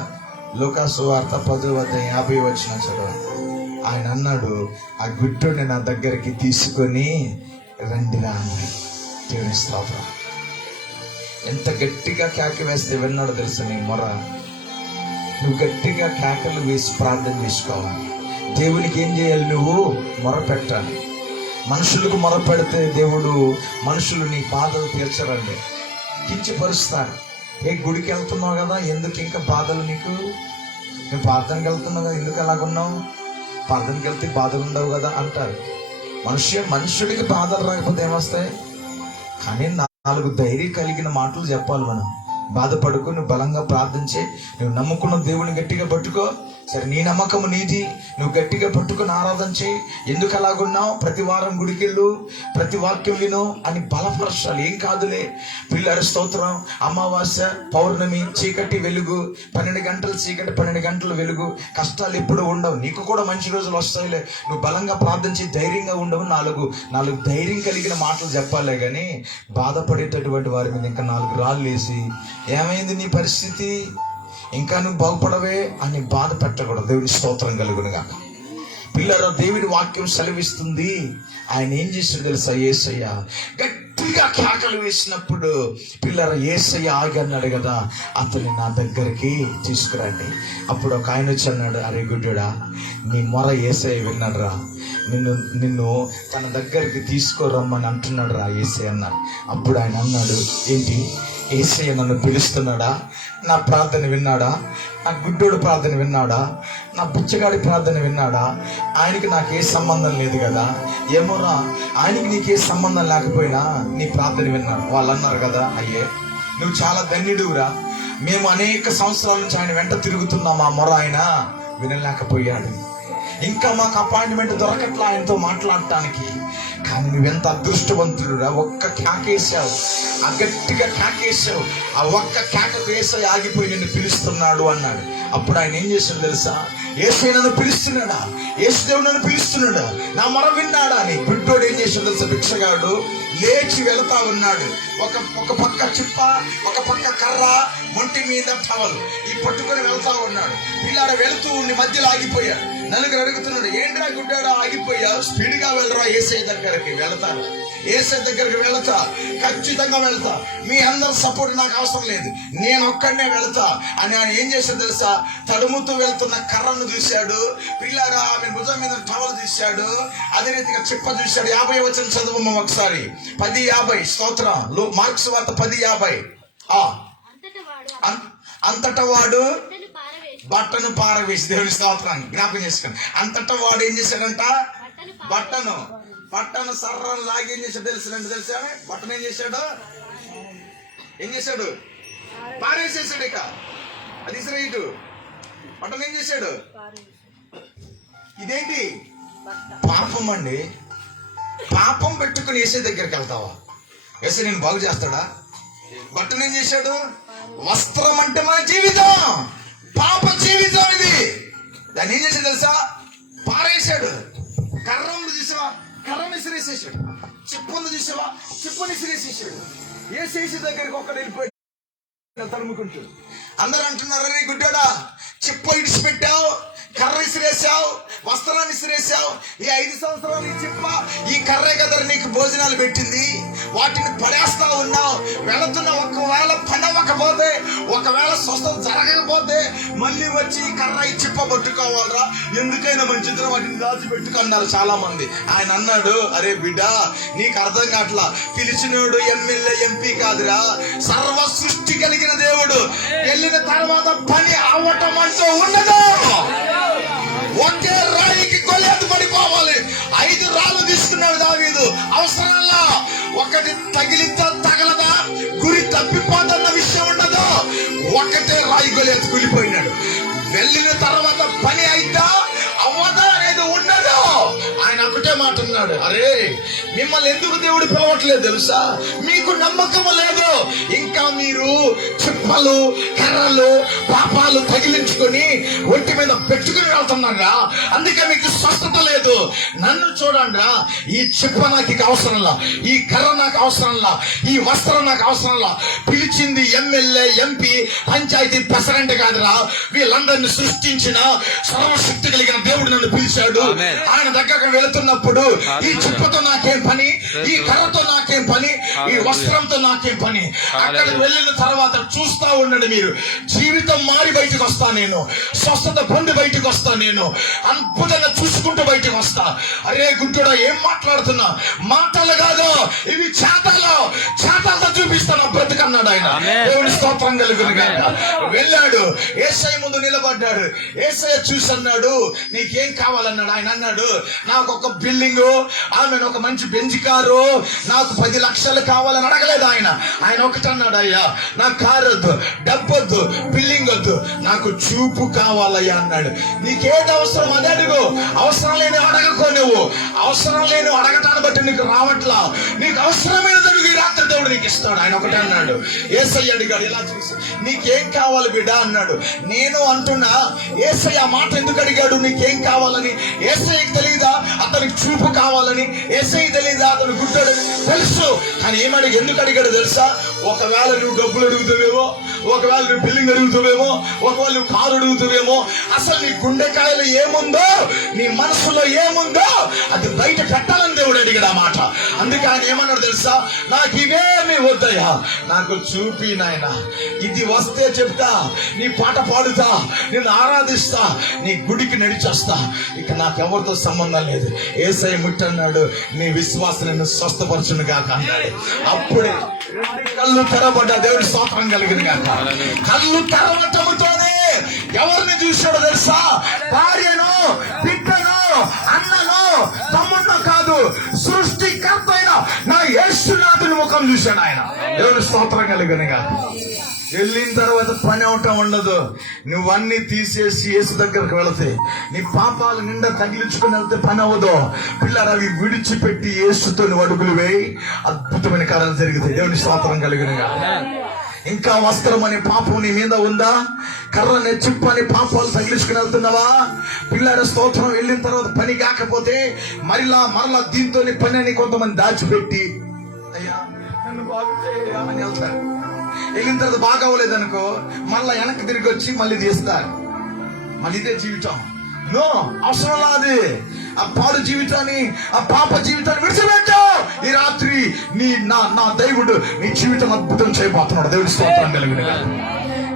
లూకా సువార్త 10:50 చదవ. ఆయన అన్నాడు, ఆ గుడ్డుని నా దగ్గరికి తీసుకొని రండిరా అన్నాడు. దేవుని స్తోత్రం. ఎంత గట్టిగా కేక వేస్తే విన్నాడు తెలుసా నీ మొర? నువ్వు గట్టిగా కేకలు వేసి ప్రార్థన చేసుకోవాలి. దేవునికి ఏం చేయాలి? నువ్వు మొర పెట్టాలి. మనుషులకు మొర పెడితే దేవుడు, మనుషులు నీ బాధలు తీర్చరండి, కించపరుస్తారు. ఏ గుడికి వెళ్తున్నావు కదా, ఎందుకు ఇంకా బాధలు నీకు? నువ్వు ప్రార్థనకి వెళ్తున్నావు కదా, ఎందుకు అలాగున్నావు? ప్రార్థనకి వెళ్తే బాధలు ఉండవు కదా అంటారు. మనుషుడికి బాధలు రాకపోతే ఏమొస్తాయి? కానీ 4 ధైర్యం కలిగిన మాటలు చెప్పాలి మనం. బాధపడుకో, నువ్వు బలంగా ప్రార్థించే, నువ్వు నమ్ముకున్న దేవుని గట్టిగా పట్టుకో. సరే, నీ నమ్మకము నీది, నువ్వు గట్టిగా పట్టుకుని ఆరాధన చేయి. ఎందుకు అలాగున్నావు? ప్రతి వారం గుడికెళ్ళు, ప్రతి వాక్యం విను అని బలపరచాలి. ఏం కాదులే పిల్లల స్తోత్రం. అమావాస్య, పౌర్ణమి, చీకటి వెలుగు, 12 గంటలు చీకటి, 12 గంటలు వెలుగు. కష్టాలు ఎప్పుడు ఉండవు. నీకు కూడా మంచి రోజులు వస్తాయిలే. నువ్వు బలంగా ప్రార్థించి ధైర్యంగా ఉండవు. 4 ధైర్యం కలిగిన మాటలు చెప్పాలే కానీ బాధపడేటటువంటి వారి మీద ఇంకా 4 రాళ్ళు వేసి ఏమైంది నీ పరిస్థితి, ఇంకా నువ్వు బాగుపడవే అని బాధ పెట్టకూడదు. దేవుని స్తోత్రం కలుగునుగా. పిల్లల, దేవుని వాక్యం సెలవిస్తుంది. ఆయన ఏం చేశాడు తెలుసా? యేసయ్య గట్టిగా కేకలు వేసినప్పుడు పిల్లల యేసయ్య ఆగి అన్నాడు కదా, అతన్ని నా దగ్గరికి తీసుకురండి. అప్పుడు ఒక ఆయన వచ్చి అన్నాడు, అరే గుడ్డుడా, నీ మొర యేసయ్య విన్నాడు రా, నిన్ను తన దగ్గరికి తీసుకోరమ్మని అంటున్నాడు రా యేసయ్య అన్నాడు. అప్పుడు ఆయన అన్నాడు, ఏంటి యేసయ్య నన్ను పిలుస్తున్నాడా? నా ప్రార్థన విన్నాడా? నా గుడ్డోడు ప్రార్థన విన్నాడా? నా బుచ్చగాడి ప్రార్థన విన్నాడా? ఆయనకి నాకు ఏ సంబంధం లేదు కదా. ఏమోరా, ఆయనకి నీకే సంబంధం లేకపోయినా నీ ప్రార్థన విన్నాడు. వాళ్ళు అన్నారు కదా, అయ్యే నువ్వు చాలా ధన్యుడురా, మేము అనేక సంవత్సరాల నుంచి ఆయన వెంట తిరుగుతున్నాం, ఆ మొర ఆయన వినలేకపోయాడు. ఇంకా మాకు అపాయింట్మెంట్ దొరకట్లా ఆయనతో మాట్లాడటానికి. కానీ నువ్వెంత అదృష్టవంతుడురా, ఒక్క కేకేసావు, ఆ గట్టిగా కేకేసావు, ఆ ఒక్క కేకకు యేసయ్య ఆగిపోయి నిన్ను పిలుస్తున్నాడు అన్నాడు. అప్పుడు ఆయన ఏం చేశాడు తెలుసా? యేసయ్య నన్ను పిలుస్తున్నాడా, యేసుదేవుడు నన్ను పిలుస్తున్నాడా, నా మొర విన్నాడా అని. బిడ్డోడు ఏం చేశాడు తెలుసా? భిక్షగాడు లేచి వెళతా ఉన్నాడు. ఒక పక్క చిప్ప, ఒక పక్క కర్ర, ఒంటి మీద టవల్ ఈ పట్టుకొని వెళ్తా ఉన్నాడు. పిల్లాడు వెళుతూ ఉండి మధ్యలో ఆగిపోయాడు. నలుగురు అడుగుతున్నాడు, ఏంట్రా గుడ్డాడా ఆగిపోయా, స్పీడ్ గా వెళ్ళరా, ఏసై దగ్గరికి వెళతాను, ఏసై దగ్గరికి వెళతా, ఖచ్చితంగా వెళతా, మీ అందరి సపోర్ట్ నాకు అవసరం లేదు, నేను ఒక్కడనే వెళతా అని ఆయన ఏం చేశాడు తెలుసా? తడుముతూ వెళ్తున్న కర్రను చూశాడు, పిల్లారా ఆమె భుజం మీద టవల్ చూశాడు, అదే రీతిగా చిప్ప చూశాడు. 50 వచనం చదువు ఒకసారి, 10:50. స్తోత్రం. మార్క్స్ వార్త 10:50. అంతటా వాడు బట్టను పారవేసి, దేవుని స్తోత్రాన్ని జ్ఞాపకం చేసుకోండి. అంతటా వాడు ఏం చేశాడంట? బట్టను సర్రను లాగి ఏం చేశాడు తెలుసా? బట్టను ఏం చేశాడు? పారేసేసాడు. ఇక అది రైటు. బట్టను ఏం చేశాడు? ఇదేంటి పాపం అండి. పాపం పెట్టుకుని ఏసే దగ్గరికి వెళ్తావా? ఏసే నేను బాగు చేస్తాడా? బట్టను ఏం చేశాడు? వస్త్రం అంటే మన జీవితం, పాప జీవితం ఇది. దాన్ని ఏం చేశాడు తెలుసా? పారేశాడు. కర్రను చూసావా? కర్రను విసిరేసేసాడు. చిప్పును చూసావా? చిప్పుని విసిరేసేసాడు. ఏసేసి దగ్గరికి ఒక్కడ వెళ్ళిపోయి తరుముకుంటూ అందరూ అంటున్నారు, రే గుడ్డోడా, చిప్పు ఇడిచిపెట్టావు, కర్ర విసిరేసావు, వస్త్రాన్ని విసిరేసావు, ఈ 5 సంవత్సరాలు ఈ చిప్ప, ఈ కర్రే కదా నీకు భోజనాలు పెట్టింది, వాటిని పడేస్తా ఉన్నావు. వెళుతున్న ఒకవేళ పని అవ్వకపోతే, ఒకవేళ స్వస్థత జరగకపోతే మళ్ళీ వచ్చి ఈ కర్ర ఈ చిప్ప పట్టుకోవాలరా, ఎందుకైనా మంచిదిరా వాటిని దాచిపెట్టుకున్నారు చాలా మంది. ఆయన అన్నాడు, అరే బిడ్డ, నీకు అర్థం కావట్లా, పిలిచినోడు ఎమ్మెల్యే ఎంపీ కాదురా, సర్వ సృష్టి కలిగిన దేవుడు. వెళ్ళిన తర్వాత పని అవ్వటం అంటూ ఉండదు. ఒకే రాయికి గొలియాతు పడిపోవాలి. 5 రాళ్ళు తీసుకున్నాడు దావీదు. అవసరంలా ఒకటి తగిలితే తగలదా, గురి తప్పిపోదన్న విషయం ఉండదు. ఒకటే రాయి గొలియాతు కూలిపోయినాడు. వెళ్ళిన తర్వాత పని అయితా అవ్వదా అనేది ఉండదు. ఆయన ఒకటే మాట అన్నాడు, అరే మిమ్మల్ని ఎందుకు దేవుడు పిలవట్లేదు తెలుసా? మీకు నమ్మకం లేదు. ఇంకా మీరు చిప్పలు, కర్రలు, పాపాలు తగిలించుకొని ఒంటి మీద పెట్టుకుని వెళ్తున్నారా, అందుకే మీకు స్వస్థత లేదు. నన్ను చూడండిరా, ఈ చిప్ప నాకు ఇక అవసరంలా, ఈ కర్ర నాకు అవసరంలా, ఈ వస్త్రం నాకు అవసరంలా. పిలిచింది ఎమ్మెల్యే, ఎంపీ, పంచాయతీ ప్రెసిడెంట్ కాదురా, వీళ్ళందరినీ సృష్టించిన సర్వశక్తి కలిగిన దేవుడు నన్ను పిలిచాడు. ఆయన దగ్గరకు వెళుతున్నప్పుడు ఈ చిప్పతో నాకేం పని, ఈ కర్రతో నాకేం పని, ఈ వస్త్రంతో నాకేం పని. అక్కడికి వెళ్ళిన తర్వాత చూస్తా ఉండండి మీరు, జీవితం మారి బయటకు వస్తా నేను, స్వస్థత పొంది బయటకు వస్తా నేను, అద్భుతంగా చూసుకుంటూ బయటకు వస్తా. అరే గుడ్డోడా, ఏం మాట్లాడుతున్నా? మాటలు కాదు ఇవి, చేతలతో చూపిస్తాను బ్రతుకన్నాడు ఆయన. దేవుని స్తోత్రం కలుగును గాక. వెళ్ళాడు, యేసయ్య ముందు నిలబడ్డాడు. యేసయ్య చూసి అన్నాడు, నీకేం కావాలన్నాడు. ఆయన అన్నాడు, నాకు ఒక బిల్డింగ్, ఆమెను ఒక మంచి బెంజ్ కారు, నాకు 10 లక్షలు కావాలని అడగలేదు ఆయన. ఆయన ఒకటి అన్నాడు, అయ్యా నాకు కారు వద్దు, డబ్బు వద్దు, బిల్డింగ్ వద్దు, నాకు చూపు కావాలయ్యా అన్నాడు. నీకేది అవసరం అదే అడుగు, అవసరం లేని అడగకో. నువ్వు అవసరం లేని అడగటాన్ని బట్టి నీకు రావట్లా, నీకు అవసరమైన అడుగు, ఈ రాత్రి దేవుడు నీకు ఇస్తాడు. ఆయన ఒకటే అన్నాడు. యేసయ్య అడిగాడు, ఇలా చూసి, నీకేం కావాలి బిడ్డ అన్నాడు. నేను అంటున్నా, యేసయ్య ఆ మాట ఎందుకు అడిగాడు నీకేం కావాలని? యేసయ్యకి తెలియదా అతనికి చూపు కావాలని? యేసయ్యకి తెలియదా అతను గుడ్డోడని? తెలుసు. కానీ ఎందుకు అడిగాడు తెలుసా? ఒకవేళ నువ్వు డబ్బులు అడుగుతావేమో, ఒకవేళ నువ్వు బిల్డింగ్ అడుగుతావేమో, ఒకవేళ నువ్వు కారు అడుగుతావేమో, అసలు నీ గుండెకాయలు ఏముందో, నీ మనసులో ఏముందో అది బయట పెట్టాలని దేవుడు అడిగాడు ఆ మాట. అందుకే ఆయన ఏమన్నాడు తెలుసా? నాకు ఇవేమీ వద్దయ్యా, నాకు చూపి నాయన, ఇది వస్తే చెప్తా, నీ పాట పాడుతా, నేను ఆరాధిస్తా, నీ గుడికి నడిచేస్తా, ఇక నాకెవరితో సంబంధం లేదు. యేసయ్య ముట్టన్నాడు, నీ విశ్వాసం నిన్ను స్వస్థపరచును గాక అన్నాడు. అప్పుడే కళ్ళు తెరబడ్డా. దేవుడి స్తోత్రం కలిగింది గాక. కళ్ళు తెరవటముతోనే ఎవరిని చూశాడో తెలుసా? భార్యను, బిడ్డను, అన్నను, తమ్ముడు కాదు, సృష్టికర్త అయిన నా యేసునాథుని ముఖం చూశాడు ఆయన. దేవుడి స్తోత్రం కలిగింది గాక. వెళ్ళిన తర్వాత పని అవటం ఉండదు. నువ్వన్నీ తీసేసి యేసు దగ్గరకు వెళితే, నీ పాపాలు నిండా తగిలించుకుని వెళ్తే పని అవ్వదు. పిల్లలు అవి విడిచిపెట్టి యేసుతో నువ్వు అడుగులు వేయి, అద్భుతమైన కార్యాలు జరుగుతాయి. దేవుని స్తోత్రం కలిగినగా. ఇంకా వస్త్రం అనే పాపం నీ మీద ఉందా? కర్రనే చిప్పని పాపాలు తగిలించుకుని వెళ్తున్నావా? పిల్లల స్తోత్రం. వెళ్ళిన తర్వాత పని కాకపోతే మరలా దీంతో పని అని కొంతమంది దాచిపెట్టి, అయ్యా నన్ను బాగు చేయా అని వెళ్తారు. వెళ్ళిన తర్వాత బాగా అవ్వలేదనుకో, మళ్ళీ వెనక్కి తిరిగి వచ్చి మళ్ళీ తీస్తారు. మళ్ళీ ఇదే జీవితం. నో, అవసరం లేదు. ఆ పాడు జీవితాన్ని, ఆ పాప జీవితాన్ని విడిచిపెట్టు. ఈ రాత్రి నా దేవుడు నీ జీవితం అద్భుతం చేయబోతున్నాడు. దేవుడి స్తోత్రం కలిగిన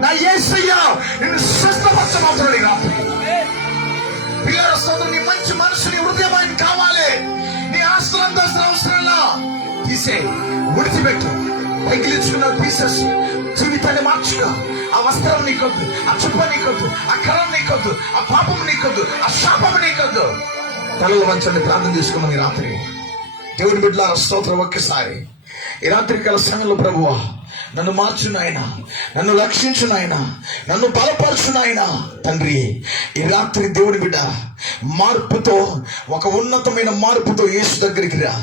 నా యేసయ్య నిన్ను స్వస్థపరచబోతున్నాడు ఈ రాత్రి. పిల్లల స్తోత్రం. నీ మంచి మనసు, నీ హృదయం ఆయన కావాలి. నీ ఆస్తులంతా అవసరంలా తీసే, విడిచిపెట్టు. తగిలించుకున్న పీసెస్ జీవితాన్ని మార్చుకో. ఆ వస్త్రం నీకొద్దు, ఆ చుప్ప నీకొద్దు, ఆ కరం నీకొద్దు, ఆ పాపం నీకొద్దు, ఆ శాపం నీకొద్దు. తలలు వంచండి, ప్రార్థన చేసుకున్నాం ఈ రాత్రి. దేవుని బిడ్డల స్తోత్రం. ఒక్కసారి ఈ రాత్రి కాల సమయంలో ప్రభువా నన్ను మార్చు నాయన, నన్ను రక్షించు నాయన, నన్ను బలపరచు నాయన. తండ్రి ఈ రాత్రి దేవుని బిడ్డ మార్పుతో, ఒక ఉన్నతమైన మార్పుతో యేసు దగ్గరికి రా.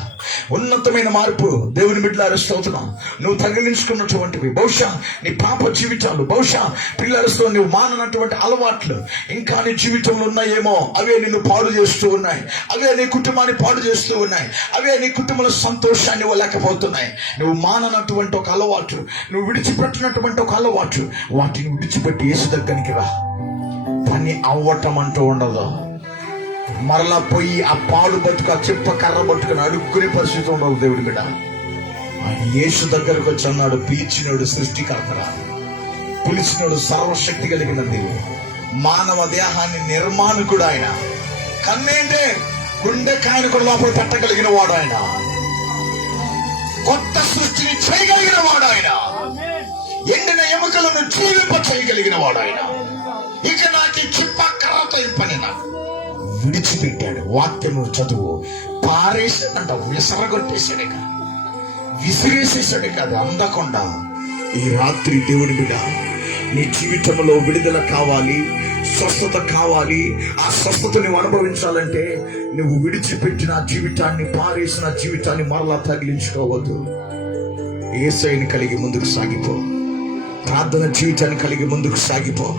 ఉన్నతమైన మార్పు దేవుని బిడ్డల స్తోత్రం. నువ్వు తగిలించుకున్నటువంటివి బహుశా నీ పాప జీవితాలు, బహుశా పిల్లలతో నువ్వు మాననటువంటి అలవాట్లు ఇంకా నీ జీవితంలో ఉన్నాయేమో. అవే నిన్ను పాడు చేస్తూ ఉన్నాయి, అవే నీ కుటుంబాన్ని పాడు చేస్తూ ఉన్నాయి, అవే నీ కుటుంబంలో సంతోషాన్ని ఇవ్వలేకపోతున్నాయి. నువ్వు మాననటువంటి ఒక అలవాటు, నువ్వు విడిచిపెట్టినటువంటి ఒక అలవాటు, వాటిని విడిచిపెట్టి యేసు దగ్గరికి రా. పని అవ్వటం అంటూ ఉండదు. మరలా పోయి ఆ పాడు బతుకు, ఆ చెప్ప కర్ర బతుకుని అడుక్కునే పరిస్థితి ఉండదు. దేవుడి బిడ్డ ఆయన యేసు దగ్గరకు వచ్చి అన్నాడు, పిలిచినోడు సృష్టికర్తరా, పిలిచినోడు సర్వశక్తి కలిగిన దేవుడు, మానవ దేహాన్ని నిర్మాణకుడు ఆయన. కన్నేంటే గుండెకాయను కూడా లోపల పెట్టగలిగిన వాడు ఆయన. కొత్త సృష్టిని చేయగలిగిన వాడు ఆయన. ఎండిన ఎముకలను జీవింప చేయగలిగిన వాడు ఆయన. ఇక నాకు చిప్ప కర్రతో పని నాకు విడిచిపెట్టాడు. వాక్యము చదువు పారేసాడంట, విసరగొట్టేశాడు, విసిరేసేసాడు కాదు, అందకుండా. ఈ రాత్రి దేవుని బిడ్డ నీ జీవితంలో విడుదల కావాలి, స్వస్థత కావాలి. ఆ స్వస్థతని అనుభవించాలంటే నువ్వు విడిచిపెట్టిన జీవితాన్ని, పారేసిన జీవితాన్ని మరలా తగిలించుకోవద్దు. యేసయ్యని కలిగి ముందుకు సాగిపో. ప్రార్థన జీవితాన్ని కలిగి ముందుకు సాగిపో.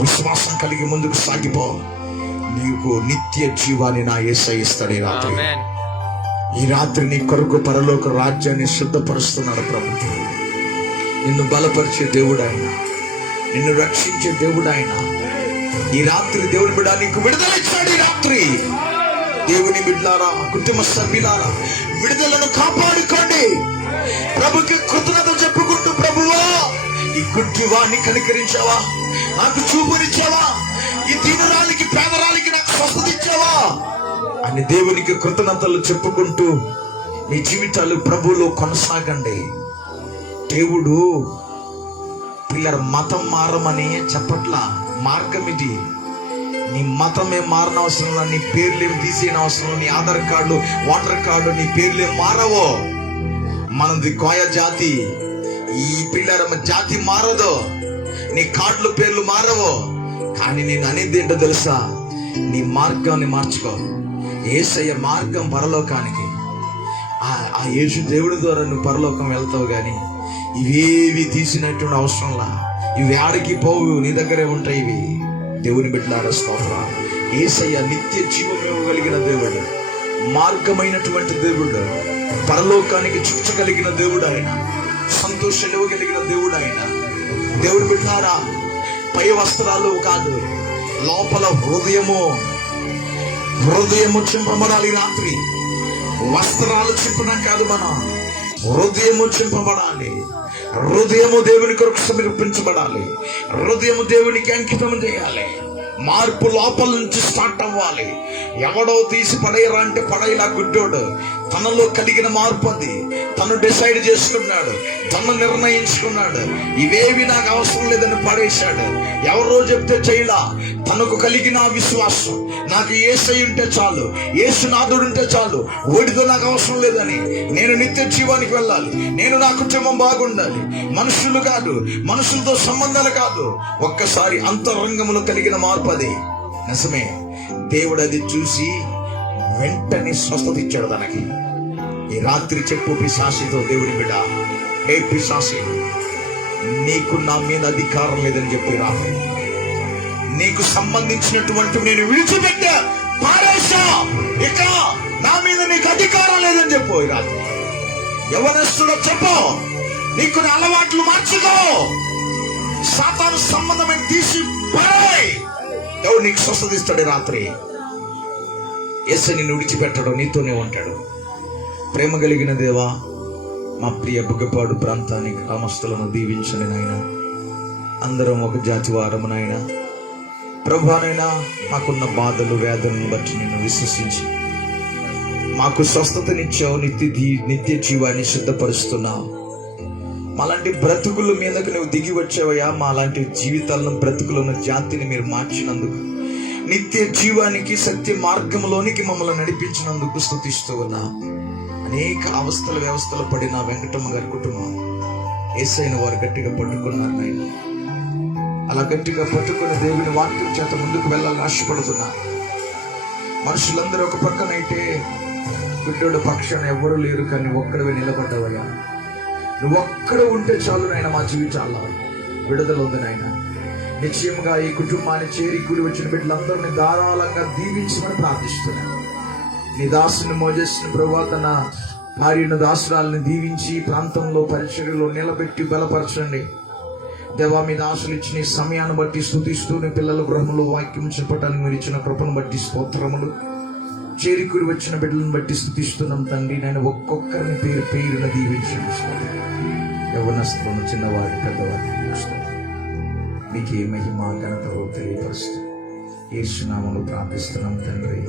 విశ్వాసం కలిగి ముందుకు సాగిపో. నీకు నిత్య జీవాన్ని నా యేసయ్య ఇస్తాడు. ఈ రాత్రి నీ కొరకు పరలోక రాజ్యాన్ని సిద్ధపరుస్తున్నాడు ప్రభు. నిన్ను బలపరిచే దేవుడు ఆయన, నిన్ను రక్షించే దేవుడు ఆయన. ఈ రాత్రి దేవుని బిడ్డ నీకు విడుదల ఇచ్చాడు. ఈ రాత్రి దేవుని బిడ్డలారా, కుటుంబ సభ్యులారా, విడుదలను కాపాడుకోండి. ప్రభుకి కృతజ్ఞత చెప్పుకుంటూ, ప్రభువా ఈ గుడ్డివాన్ని కనికరించావా, నాకు చూపునిచ్చావా, ఈ దీనురాలికి, పేదరాలికి నాకు స్వస్థత ఇచ్చావా అని దేవునికి కృతజ్ఞతలు చెప్పుకుంటూ నీ జీవితాలు ప్రభువులో కొనసాగండి. దేవుడు పిల్లల మతం మారమని చెప్పట్లా, మార్గం ఇది. నీ మతమే మారనవసరం, నీ పేర్లేమి తీసేయని అవసరం, నీ ఆధార్ కార్డు, ఓటర్ కార్డు, నీ పేర్లేం మారవో. మనది కోయ జాతి, ఈ పిల్లల జాతి మారదు, నీ కార్డులు పేర్లు మారవు. కానీ నేను అనేది ఏంటో తెలుసా, నీ మార్గాన్ని మార్చుకో. యేసయ్య మార్గం పరలోకానికి. ఆ యేసు దేవుడి ద్వారా నువ్వు పరలోకం వెళ్తావు. కానీ ఇవేవి తీసినటువంటి అవసరంలా, ఇవి ఆడికి పోవు, నీ దగ్గరే ఉంటాయి ఇవి. దేవుని బిడ్డలారా స్తోత్రం. యేసయ్య నిత్య జీవం ఇవ్వగలిగిన దేవుడు, మార్గమైనటువంటి దేవుడు, పరలోకానికి చూచగలిగిన దేవుడు ఆయన, సంతోషం ఇవ్వగలిగిన దేవుడు ఆయన. దేవుని బిడ్డలారా, పై వస్త్రాలు కాదు, లోపల హృదయము చింపబడాలి. రాత్రి వస్త్రాలు చింపడం కాదు, మనం హృదయము చింపబడాలి. హృదయము దేవుని కొరకు సమర్పించబడాలి. హృదయము దేవునికి అంకితం చేయాలి. మార్పు లోపల నుంచి స్టార్ట్ అవ్వాలి. ఎవడో తీసి పడేయరా అంటే పడేలా గుడ్డోడు. తనలో కలిగిన మార్పు అది. తను డిసైడ్ చేసుకున్నాడు, తను నిర్ణయించుకున్నాడు, ఇవేవి నాకు అవసరం లేదని పడేశాడు. ఎవరో చెప్తే చేయలా. తనకు కలిగిన విశ్వాసం, నాకు యేసయ్య ఉంటే చాలు, యేసునాథుడు ఉంటే చాలు, ఓడితో నాకు అవసరం లేదని, నేను నిత్య జీవానికి వెళ్ళాలి, నేను నా కుటుంబం బాగుండాలి, మనుషులు కాదు, మనుషులతో సంబంధాలు కాదు. ఒక్కసారి అంతరంగంలో కలిగిన మార్పు అది. నిజమే, దేవుడు అది చూసి వెంటనే స్వస్థత ఇచ్చాడు తనకి. ఈ రాత్రి చెప్పు పిశాసితో, దేవుని బిడ్డ, ఏ పిశాసి, నీకు నా మీద అధికారం లేదని చెప్పి రాత్రి, నీకు సంబంధించినటువంటి నేను విడిచిపెట్టా, పారేసా, ఇక నా మీద నీకు అధికారం లేదని చెప్పు. ఈ రాత్రి యవనస్తుడో చెప్పు, నీకు అలవాట్లు మార్చుకో, సాతాను సంబంధమైన తీసి పరాయి. దేవుడు నీకు స్వస్థత ఇస్తాడు. రాత్రి యేసు నిన్ను విడిచిపెట్టడు, నీతోనే ఉంటాడు. ప్రేమ కలిగిన దేవా, మా ప్రియ బుగ్గపాడు ప్రాంతాన్ని గ్రామస్తులను దీవించండి నాయన. అందరం ఒక జాతి వారమునైనా ప్రభువానైనా మాకున్న బాధలు వేదనను బట్టి నిన్ను విశ్వసించి మాకు స్వస్థతనిచ్చావు, నిత్య జీవాన్ని సిద్ధపరుస్తున్నావు. మాలాంటి బ్రతుకుల మీదకు నువ్వు దిగి వచ్చావయ్యా. మాలాంటి జీవితాలను బ్రతుకులను జాతిని మీరు మార్చినందుకు, నిత్య జీవానికి సత్య మార్గంలోనికి మమ్మల్ని నడిపించినందుకు స్తుతిస్తూ ఉన్నా. అనేక అవస్థల వ్యవస్థలు పడిన వెంకటమ్మ గారి కుటుంబం యేసయ్యను వారు గట్టిగా పట్టుకున్నారు నాయన. అలా గట్టిగా పట్టుకుని దేవుని వాక్యం చేత ముందుకు వెళ్ళాలని ఆశపడుతున్నా. మనుషులందరూ ఒక పక్కనైతే బిడ్డోడు పక్షాన ఎవ్వరూ లేరు, కానీ ఒక్కడవే నిలబడ్డావయ్యా. నువ్వు ఒక్కడ ఉంటే చాలు నాయన, మా జీవితాల్లో విడుదల ఉంది నాయన. నిశ్చయంగా ఈ కుటుంబాన్ని చేరి కూడి వచ్చిన బిడ్డలందరినీ ధారాళంగా దీవించమని ప్రార్థిస్తున్నాను. నీ దాసుని మోజేసిన ప్రభువా, తన భార్యను దాసురాలను దీవించి ప్రాంతంలో పరిచర్యలో నిలబెట్టి బలపరచండి దేవా. మీ దాసులు ఇచ్చిన ఈ సమయాన్ని బట్టి స్తుతిస్తూ, నీ పిల్లల గృహంలో వాక్యం చెప్పటానికి మీరు ఇచ్చిన కృపను బట్టి స్తోత్రములు. చేరికూడి వచ్చిన బిడ్డలను బట్టి స్తుతిస్తున్నాం తండ్రి. నేను ఒక్కొక్కరిని పేరు పేరున దీవించండి. యవ్వనస్తులను, చిన్నవారి, పెద్దవారిని మీకే మహిమ ఘనత తెలియపరుస్తూ యేసు నామములో ప్రార్థిస్తున్నాం తండ్రి.